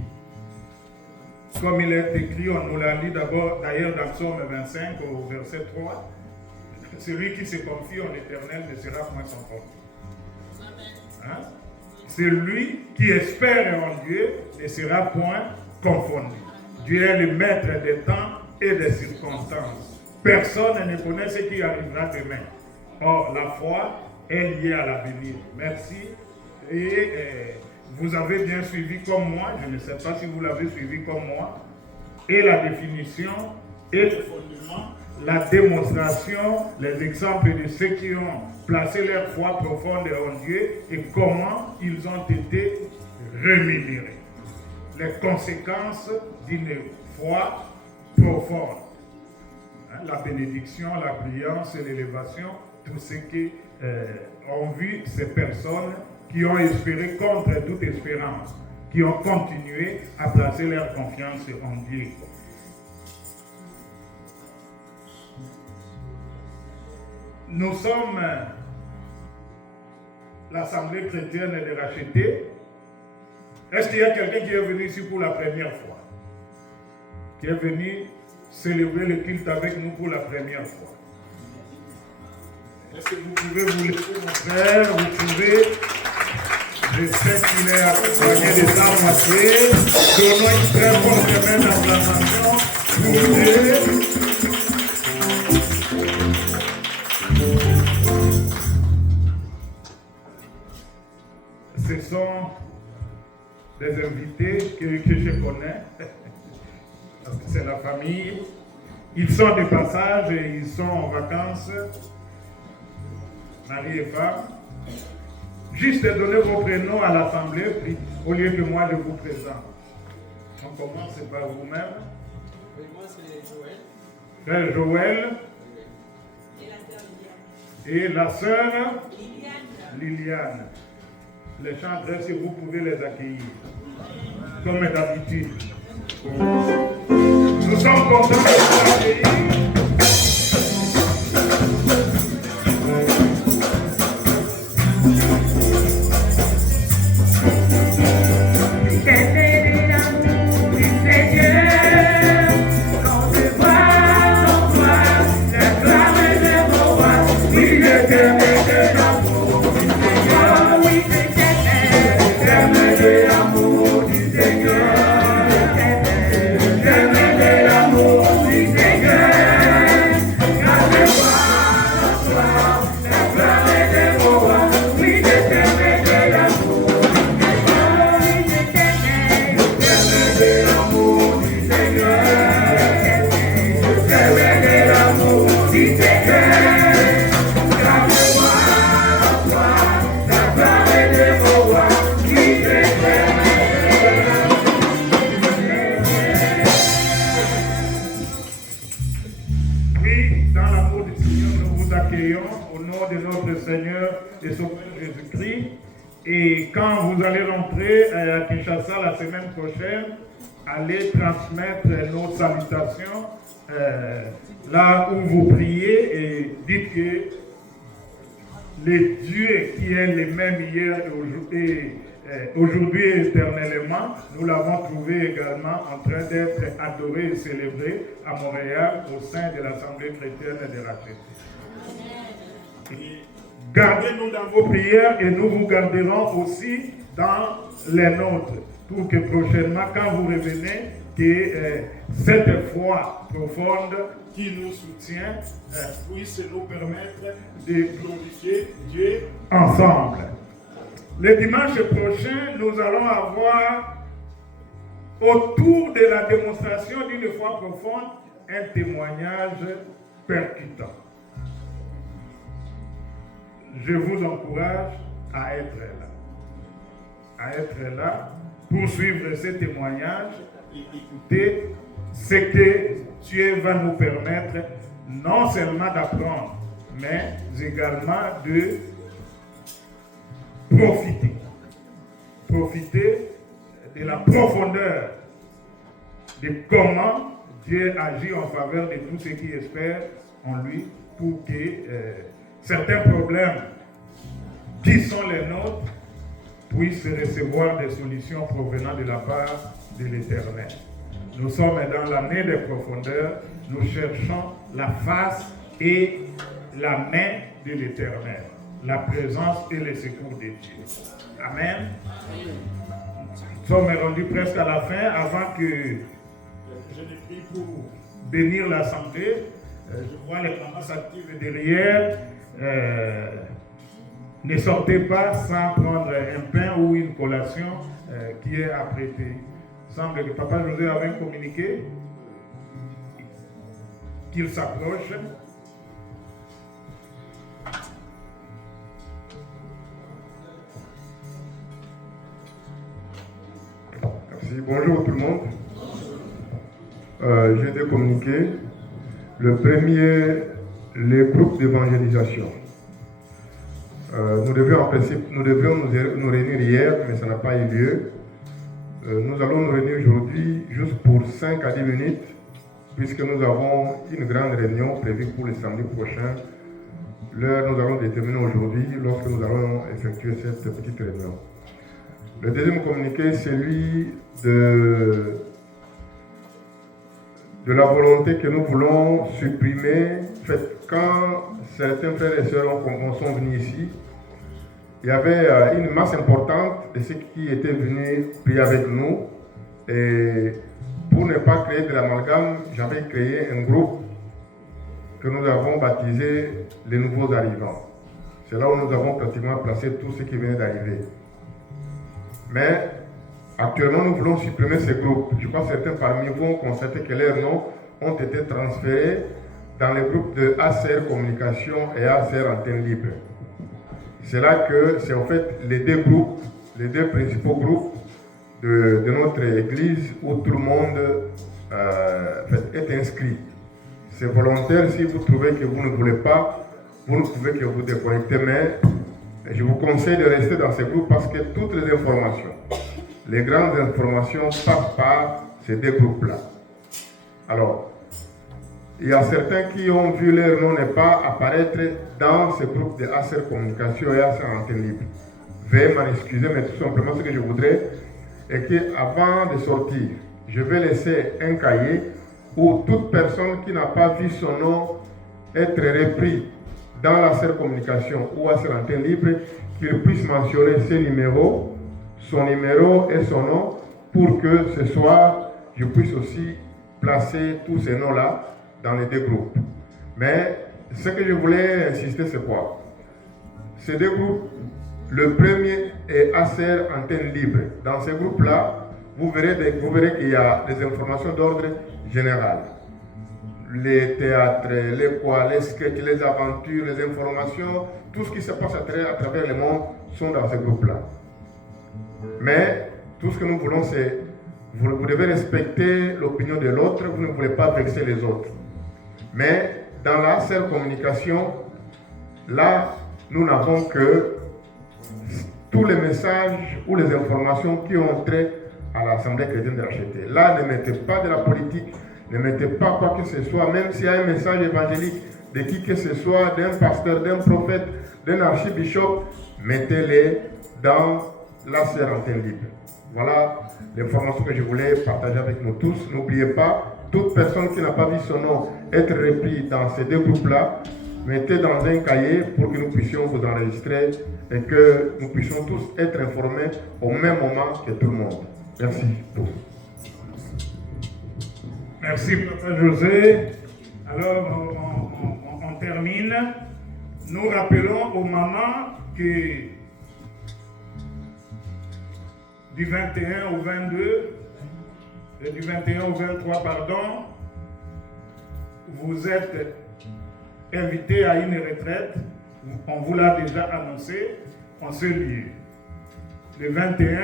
comme il est écrit, on nous l'a dit d'abord, d'ailleurs dans Psaume 25 au verset 3, celui qui se confie en l'Éternel ne sera point confondu. Hein? Celui qui espère en Dieu ne sera point confondu. Dieu est le maître des temps et des circonstances. Personne ne connaît ce qui arrivera demain. Or, la foi est liée à l'avenir. Merci. Et vous avez bien suivi comme moi, je ne sais pas si vous l'avez suivi comme moi, et la définition et le fondement, la démonstration, les exemples de ceux qui ont placé leur foi profonde en Dieu et comment ils ont été rémunérés. Les conséquences d'une foi profonde. Hein, la bénédiction, la brillance et l'élévation, tout ce qui ont vu ces personnes qui ont espéré contre toute espérance, qui ont continué à placer leur confiance en Dieu. Nous sommes l'Assemblée chrétienne des rachetés. Est-ce qu'il y a quelqu'un qui est venu ici pour la première fois? Qui est venu célébrer le culte avec nous pour la première fois? Est-ce que vous pouvez vous lever, mon frère? Vous pouvez... Je sais qu'il est accompagné des armes à pied. Donnons une très forte main d'acclamation pour Dieu. Ce sont des invités que je connais, parce que c'est la famille. Ils sont de passage et ils sont en vacances, mari et femme. Juste donner vos prénoms à l'assemblée, puis au lieu que moi je vous présente. On commence par vous-même. Oui, moi c'est Joël. Frère Joël. Et la sœur Liliane. Les chanteurs, si vous pouvez les accueillir. Comme d'habitude. Nous sommes contents de vous accueillir. Et quand vous allez rentrer à Kinshasa la semaine prochaine, allez transmettre nos salutations là où vous priez et dites que le Dieu qui est le même hier et aujourd'hui et éternellement, nous l'avons trouvé également en train d'être adoré et célébré à Montréal au sein de l'Assemblée chrétienne des rachetés. Gardez-nous dans vos prières et nous vous garderons aussi dans les nôtres pour que prochainement, quand vous revenez, que cette foi profonde qui nous soutient puisse nous permettre de glorifier Dieu ensemble. Le dimanche prochain, nous allons avoir autour de la démonstration d'une foi profonde, un témoignage percutant. Je vous encourage à être là pour suivre ces témoignages et écouter ce que Dieu va nous permettre non seulement d'apprendre, mais également de profiter de la profondeur de comment Dieu agit en faveur de tous ceux qui espèrent en lui pour que certains problèmes qui sont les nôtres puissent recevoir des solutions provenant de la part de l'Éternel. Nous sommes dans l'année des profondeurs, nous cherchons la face et la main de l'Éternel, la présence et le secours de Dieu. Amen. Nous sommes rendus presque à la fin. Avant que je ne prie pour bénir l'Assemblée, je vois les tendances actives derrière. Ne sortez pas sans prendre un pain ou une collation qui est apprêtée. Il semble que Papa José avait communiqué qu'il s'approche. Merci. Bonjour tout le monde. J'ai été communiqué. Le premier, les groupes d'évangélisation. Nous devions nous réunir hier, mais ça n'a pas eu lieu. Nous allons nous réunir aujourd'hui juste pour 5 à 10 minutes, puisque nous avons une grande réunion prévue pour le samedi prochain. L'heure, nous allons déterminer aujourd'hui lorsque nous allons effectuer cette petite réunion. Le deuxième communiqué, c'est celui de la volonté que nous voulons supprimer. En fait, quand certains frères et sœurs sont venus ici, il y avait une masse importante de ceux qui étaient venus prier avec nous. Et pour ne pas créer de l'amalgame, j'avais créé un groupe que nous avons baptisé les nouveaux arrivants. C'est là où nous avons pratiquement placé tous ceux qui venaient d'arriver. Mais actuellement, nous voulons supprimer ces groupes. Je crois que certains parmi vous ont constaté que leurs noms ont été transférés dans les groupes de ACR Communication et ACR Antenne Libre. C'est là que c'est en fait les deux groupes, les deux principaux groupes de notre église où tout le monde est inscrit. C'est volontaire. Si vous trouvez que vous ne voulez pas, vous ne pouvez que vous déconnecter, mais je vous conseille de rester dans ces groupes parce que toutes les informations, les grandes informations passent par ces deux groupes-là. Alors, il y a certains qui ont vu leur nom ne pas apparaître dans ce groupe de ACR Communication et ACR Antenne Libre. Veuillez m'en excuser, mais tout simplement ce que je voudrais est qu'avant de sortir, je vais laisser un cahier où toute personne qui n'a pas vu son nom être repris dans l'ACR Communication ou ACR Antenne Libre, qu'il puisse mentionner ses numéros, son numéro et son nom pour que ce soir, je puisse aussi placer tous ces noms-là dans les deux groupes. Mais ce que je voulais insister, c'est quoi? Ces deux groupes, le premier est ACR Antenne Libre. Dans ces groupes-là, vous verrez qu'il y a des informations d'ordre général. Les théâtres, les quoi, les sketchs, les aventures, les informations, tout ce qui se passe à travers le monde sont dans ces groupes-là. Mais tout ce que nous voulons, c'est vous devez respecter l'opinion de l'autre, vous ne voulez pas vexer les autres. Mais dans la seule communication, là, nous n'avons que tous les messages ou les informations qui ont trait à l'Assemblée chrétienne de la Chrétien. Là, ne mettez pas de la politique, ne mettez pas quoi que ce soit, même s'il y a un message évangélique de qui que ce soit, d'un pasteur, d'un prophète, d'un archibishop, mettez-les dans la sphère Antenne Libre. Voilà l'information que je voulais partager avec nous tous. N'oubliez pas, toute personne qui n'a pas vu son nom être repris dans ces deux groupes-là, mettez dans un cahier pour que nous puissions vous enregistrer et que nous puissions tous être informés au même moment que tout le monde. Merci tous. Merci, Papa José. Alors, on termine. Nous rappelons aux mamans que du 21 au 22, du 21 au 23, pardon, vous êtes invités à une retraite. On vous l'a déjà annoncé en ce lieu. Le 21,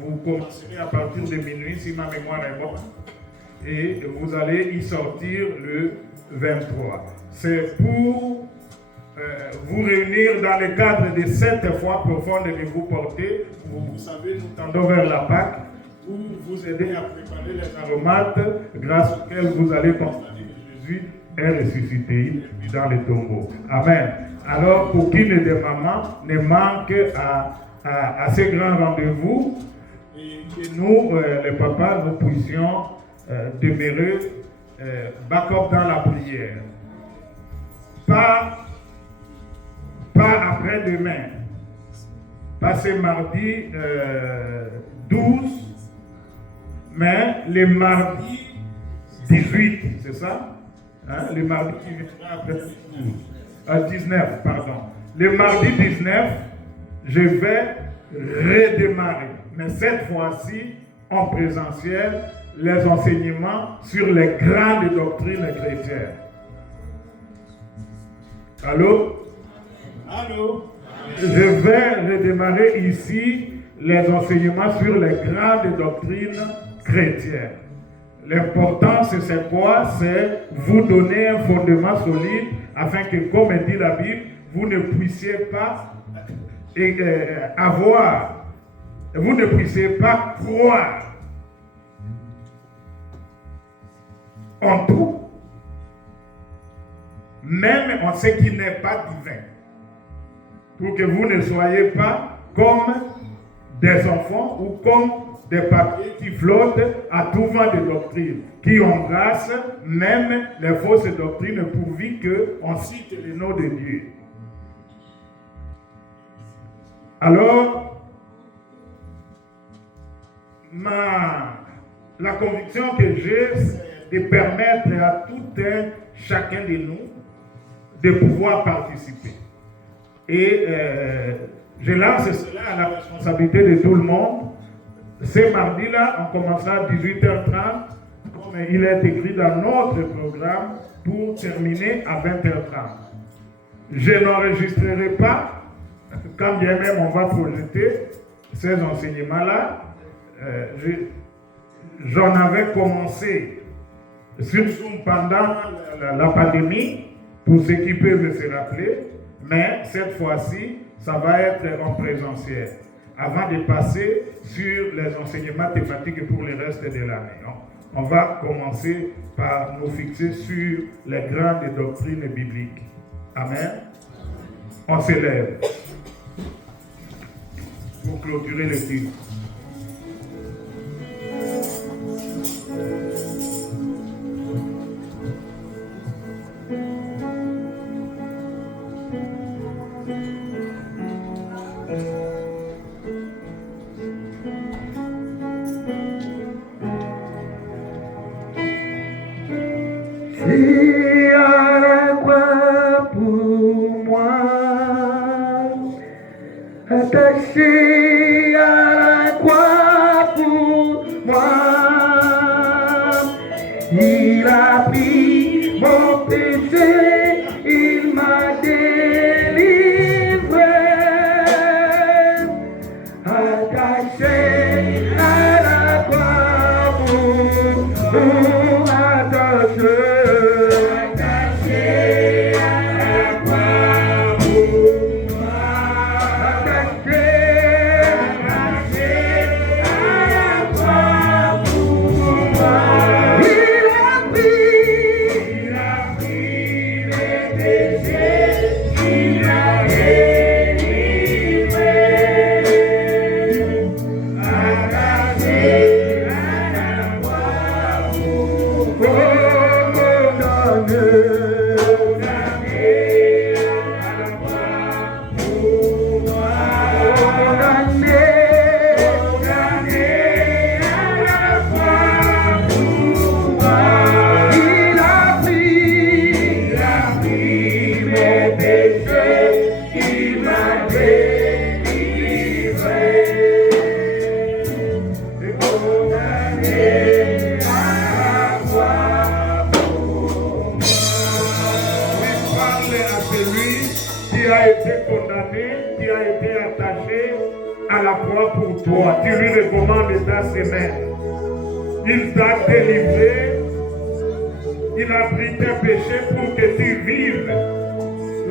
vous commencerez à partir de minuit, si ma mémoire est bonne, et vous allez y sortir le 23. C'est pour vous réunir dans le cadre de cette foi profonde que vous portez. Vous savez, nous tendons vers la Pâque pour vous aider à préparer les aromates grâce auxquels vous allez constater que Jésus est ressuscité dans le tombeau. Amen. Alors, aucune des mamans ne manque à ce grand rendez-vous et que nous, les papas, nous puissions demeurer backup dans la prière. Pas après-demain, pas ce mardi 12, mais le mardi 18, c'est ça? Hein? Le mardi qui viendra après 19, pardon. Le mardi 19, je vais redémarrer, mais cette fois-ci en présentiel, les enseignements sur les grandes doctrines chrétiennes. Allô? Allô? Je vais redémarrer ici les enseignements sur les grandes doctrines chrétiennes. L'important, c'est quoi? C'est vous donner un fondement solide afin que, comme dit la Bible, vous ne puissiez pas vous ne puissiez pas croire en tout, même en ce qui n'est pas divin, pour que vous ne soyez pas comme des enfants ou comme des papiers qui flottent à tout vent de doctrine, qui embrassent même les fausses doctrines pourvu qu'on cite le nom de Dieu. Alors, la conviction que j'ai, c'est de permettre à tout un chacun de nous de pouvoir participer. Et je lance cela à la responsabilité de tout le monde. Ce mardi-là, on commencera à 18h30, comme il est écrit dans notre programme, pour terminer à 20h30. Je n'enregistrerai pas, quand bien même on va projeter ces enseignements-là. J'en avais commencé sur Zoom pendant la pandémie, pour ceux qui peuvent se rappeler, mais cette fois-ci, ça va être en présentiel, avant de passer sur les enseignements thématiques pour le reste de l'année. On va commencer par nous fixer sur les grandes doctrines bibliques. Amen. On s'élève pour clôturer le titre. Il y a quoi pour moi, attaché à la croix pour moi. Il a pris mon péché, il m'a délivré, attaché à la croix pour attaché. Oh, a été condamné, qui a été attaché à la croix pour toi. Tu lui recommandes ta semaine. Il t'a délivré. Il a pris tes péchés pour que tu vives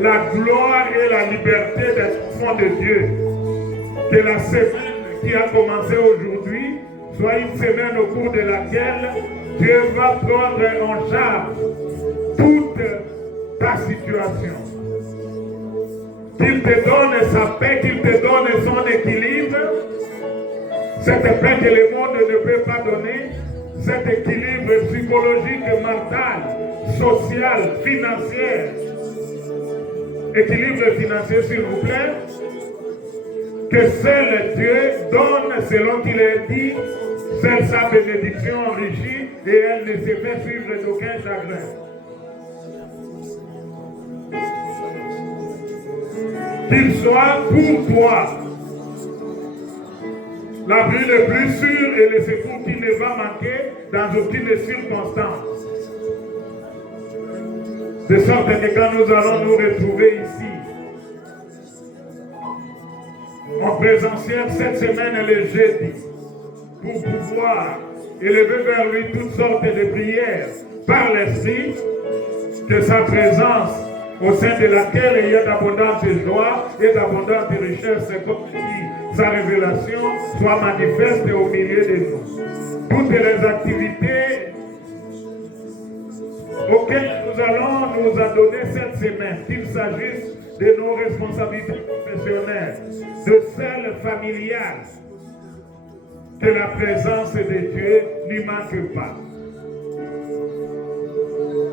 la gloire et la liberté des enfants de Dieu. Que la semaine qui a commencé aujourd'hui soit une semaine au cours de laquelle Dieu va prendre en charge toute ta situation. Qu'il te donne sa paix, qu'il te donne son équilibre. Cette paix que le monde ne peut pas donner, cet équilibre psychologique, mental, social, financier. Équilibre financier, s'il vous plaît. Que seul Dieu donne selon qu'il est dit, seule sa bénédiction enrichit et elle ne se fait suivre d'aucun chagrin. Qu'il soit pour toi l'abri le plus sûr et le secours qui ne va manquer dans aucune circonstance. De sorte que quand nous allons nous retrouver ici, en présentiel cette semaine et le jeudi, pour pouvoir élever vers lui toutes sortes de prières par l'Esprit, que sa présence au sein de laquelle il y a d'abondantes joies et d'abondantes richesses, comme dit sa révélation, soit manifeste au milieu de nous. Toutes les activités auxquelles nous allons nous adonner cette semaine, qu'il s'agisse de nos responsabilités professionnelles, de celles familiales, que la présence de Dieu n'y manque pas.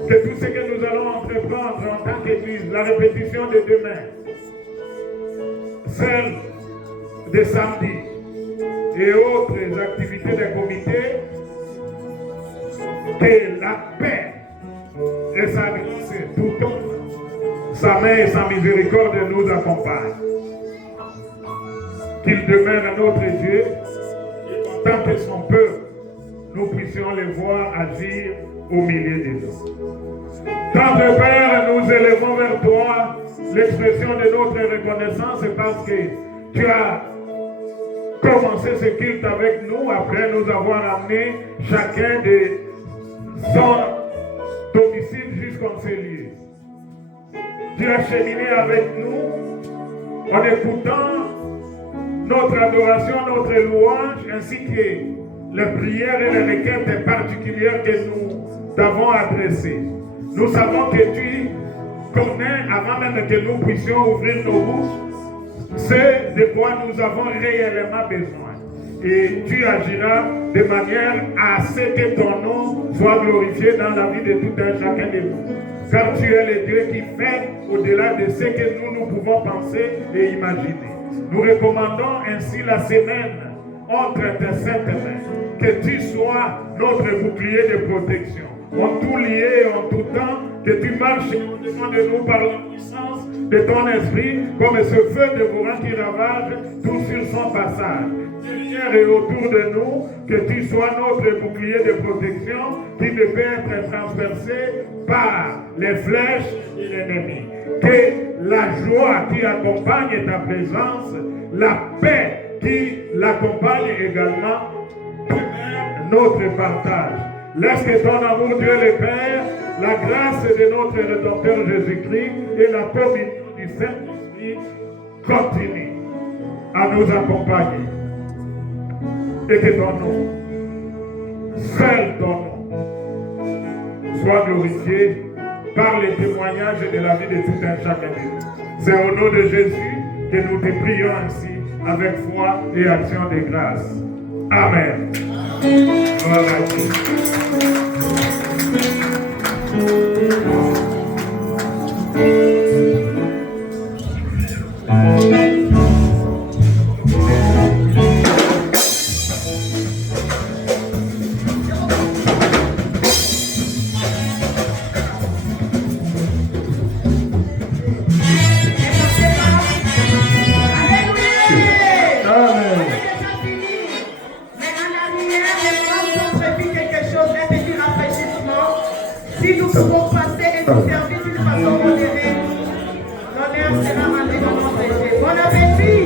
Que tout ce que nous allons entreprendre en tant qu'Église, la répétition de demain, celle de samedi et autres activités des comités, que la paix et sa grâce tout autre, sa main et sa miséricorde nous accompagnent. Qu'il demeure notre Dieu, et tant que son peuple, nous puissions les voir agir au milieu de nous. Tendre Père, nous élevons vers toi l'expression de notre reconnaissance parce que tu as commencé ce culte avec nous après nous avoir amené chacun de son domicile jusqu'en ces lieux. Tu as cheminé avec nous en écoutant notre adoration, notre louange, ainsi que les prières et les requêtes particulières que nous t'avons adressées. Nous savons que tu connais, avant même que nous puissions ouvrir nos bouches, ce de quoi nous avons réellement besoin. Et tu agiras de manière à ce que ton nom soit glorifié dans la vie de tout un chacun de nous. Car tu es le Dieu qui fait au-delà de ce que nous pouvons penser et imaginer. Nous recommandons ainsi la semaine entre tes saintes mains. Que tu sois notre bouclier de protection. En tout lieu et en tout temps, que tu marches au-devant de nous par la puissance de ton esprit, comme ce feu dévorant qui ravage tout sur son passage. Derrière et autour de nous, que tu sois notre bouclier de protection qui ne peut être transpercé par les flèches de l'ennemi. Que la joie qui accompagne ta présence, la paix qui l'accompagne également, demeure notre partage. Laisse que ton amour, Dieu le Père, la grâce de notre Rédempteur Jésus-Christ et la communion du Saint-Esprit continue à nous accompagner. Et que ton nom, seul ton nom, soit glorifié par les témoignages de la vie de tout un chacun de nous. C'est au nom de Jésus que nous te prions ainsi avec foi et action de grâce. Amen. Gloire à Dieu. Si nous pouvons passer et nous servir d'une façon modérée, l'honneur Bon appétit.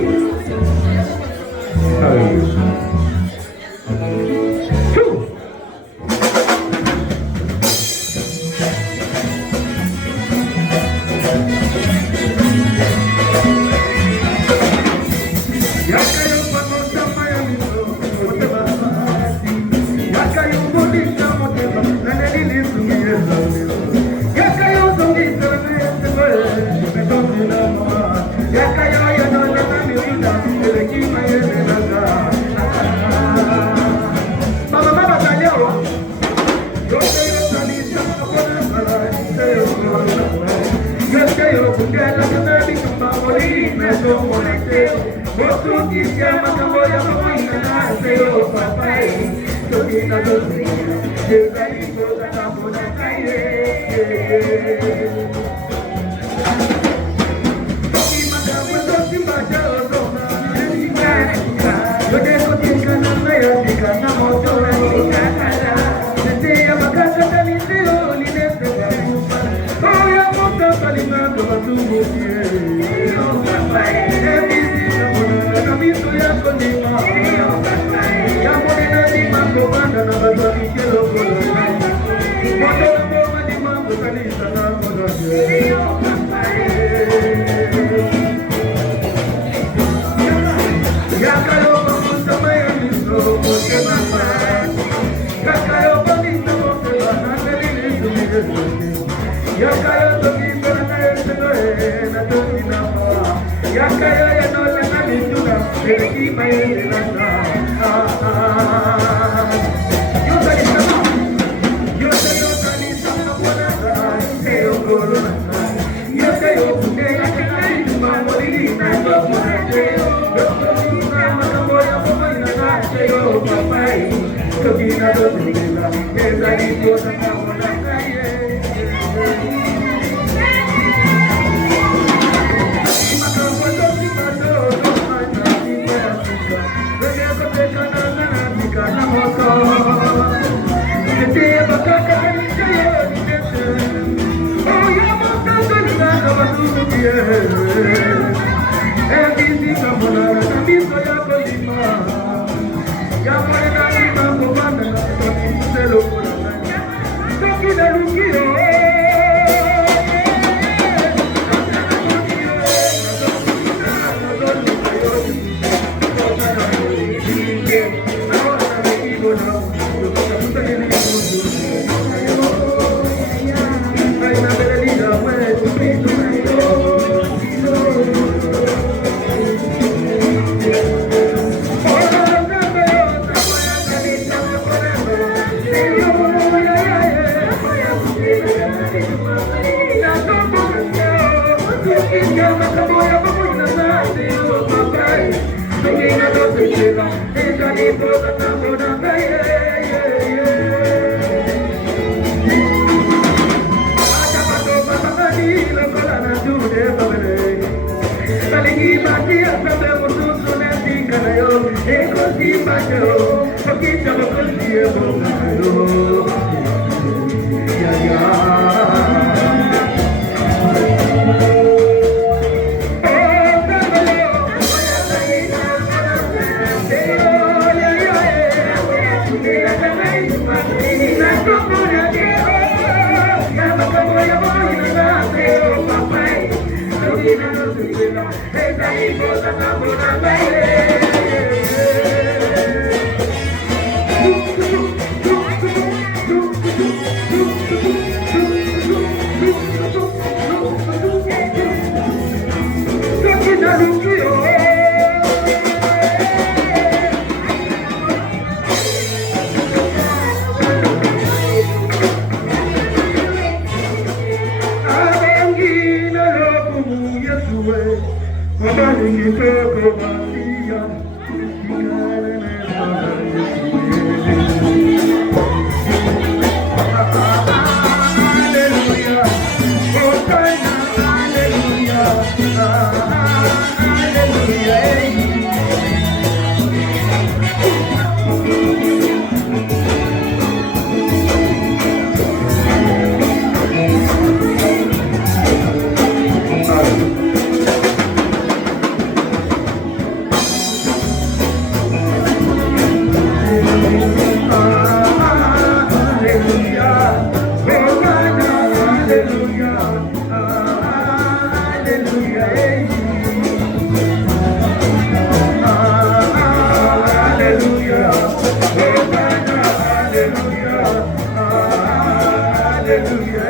Alléluia.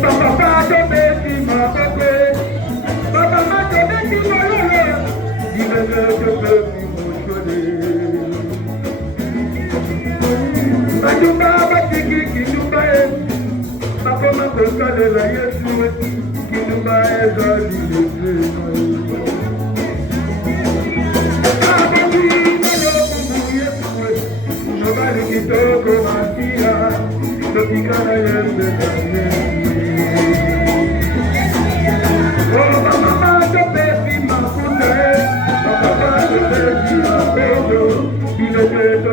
Papa, je bénis ma bébé. Papa, je bénis mon lolo. Dis-le que je bénis mon cholet. Majuba, batiki, kijuba, papa, ma bokale la yesu, kijuba, ezali lezeno. Papa, nobody can talk about Tia, the Picana and the oh, Mama, the baby, my Papa, the baby, my baby, the great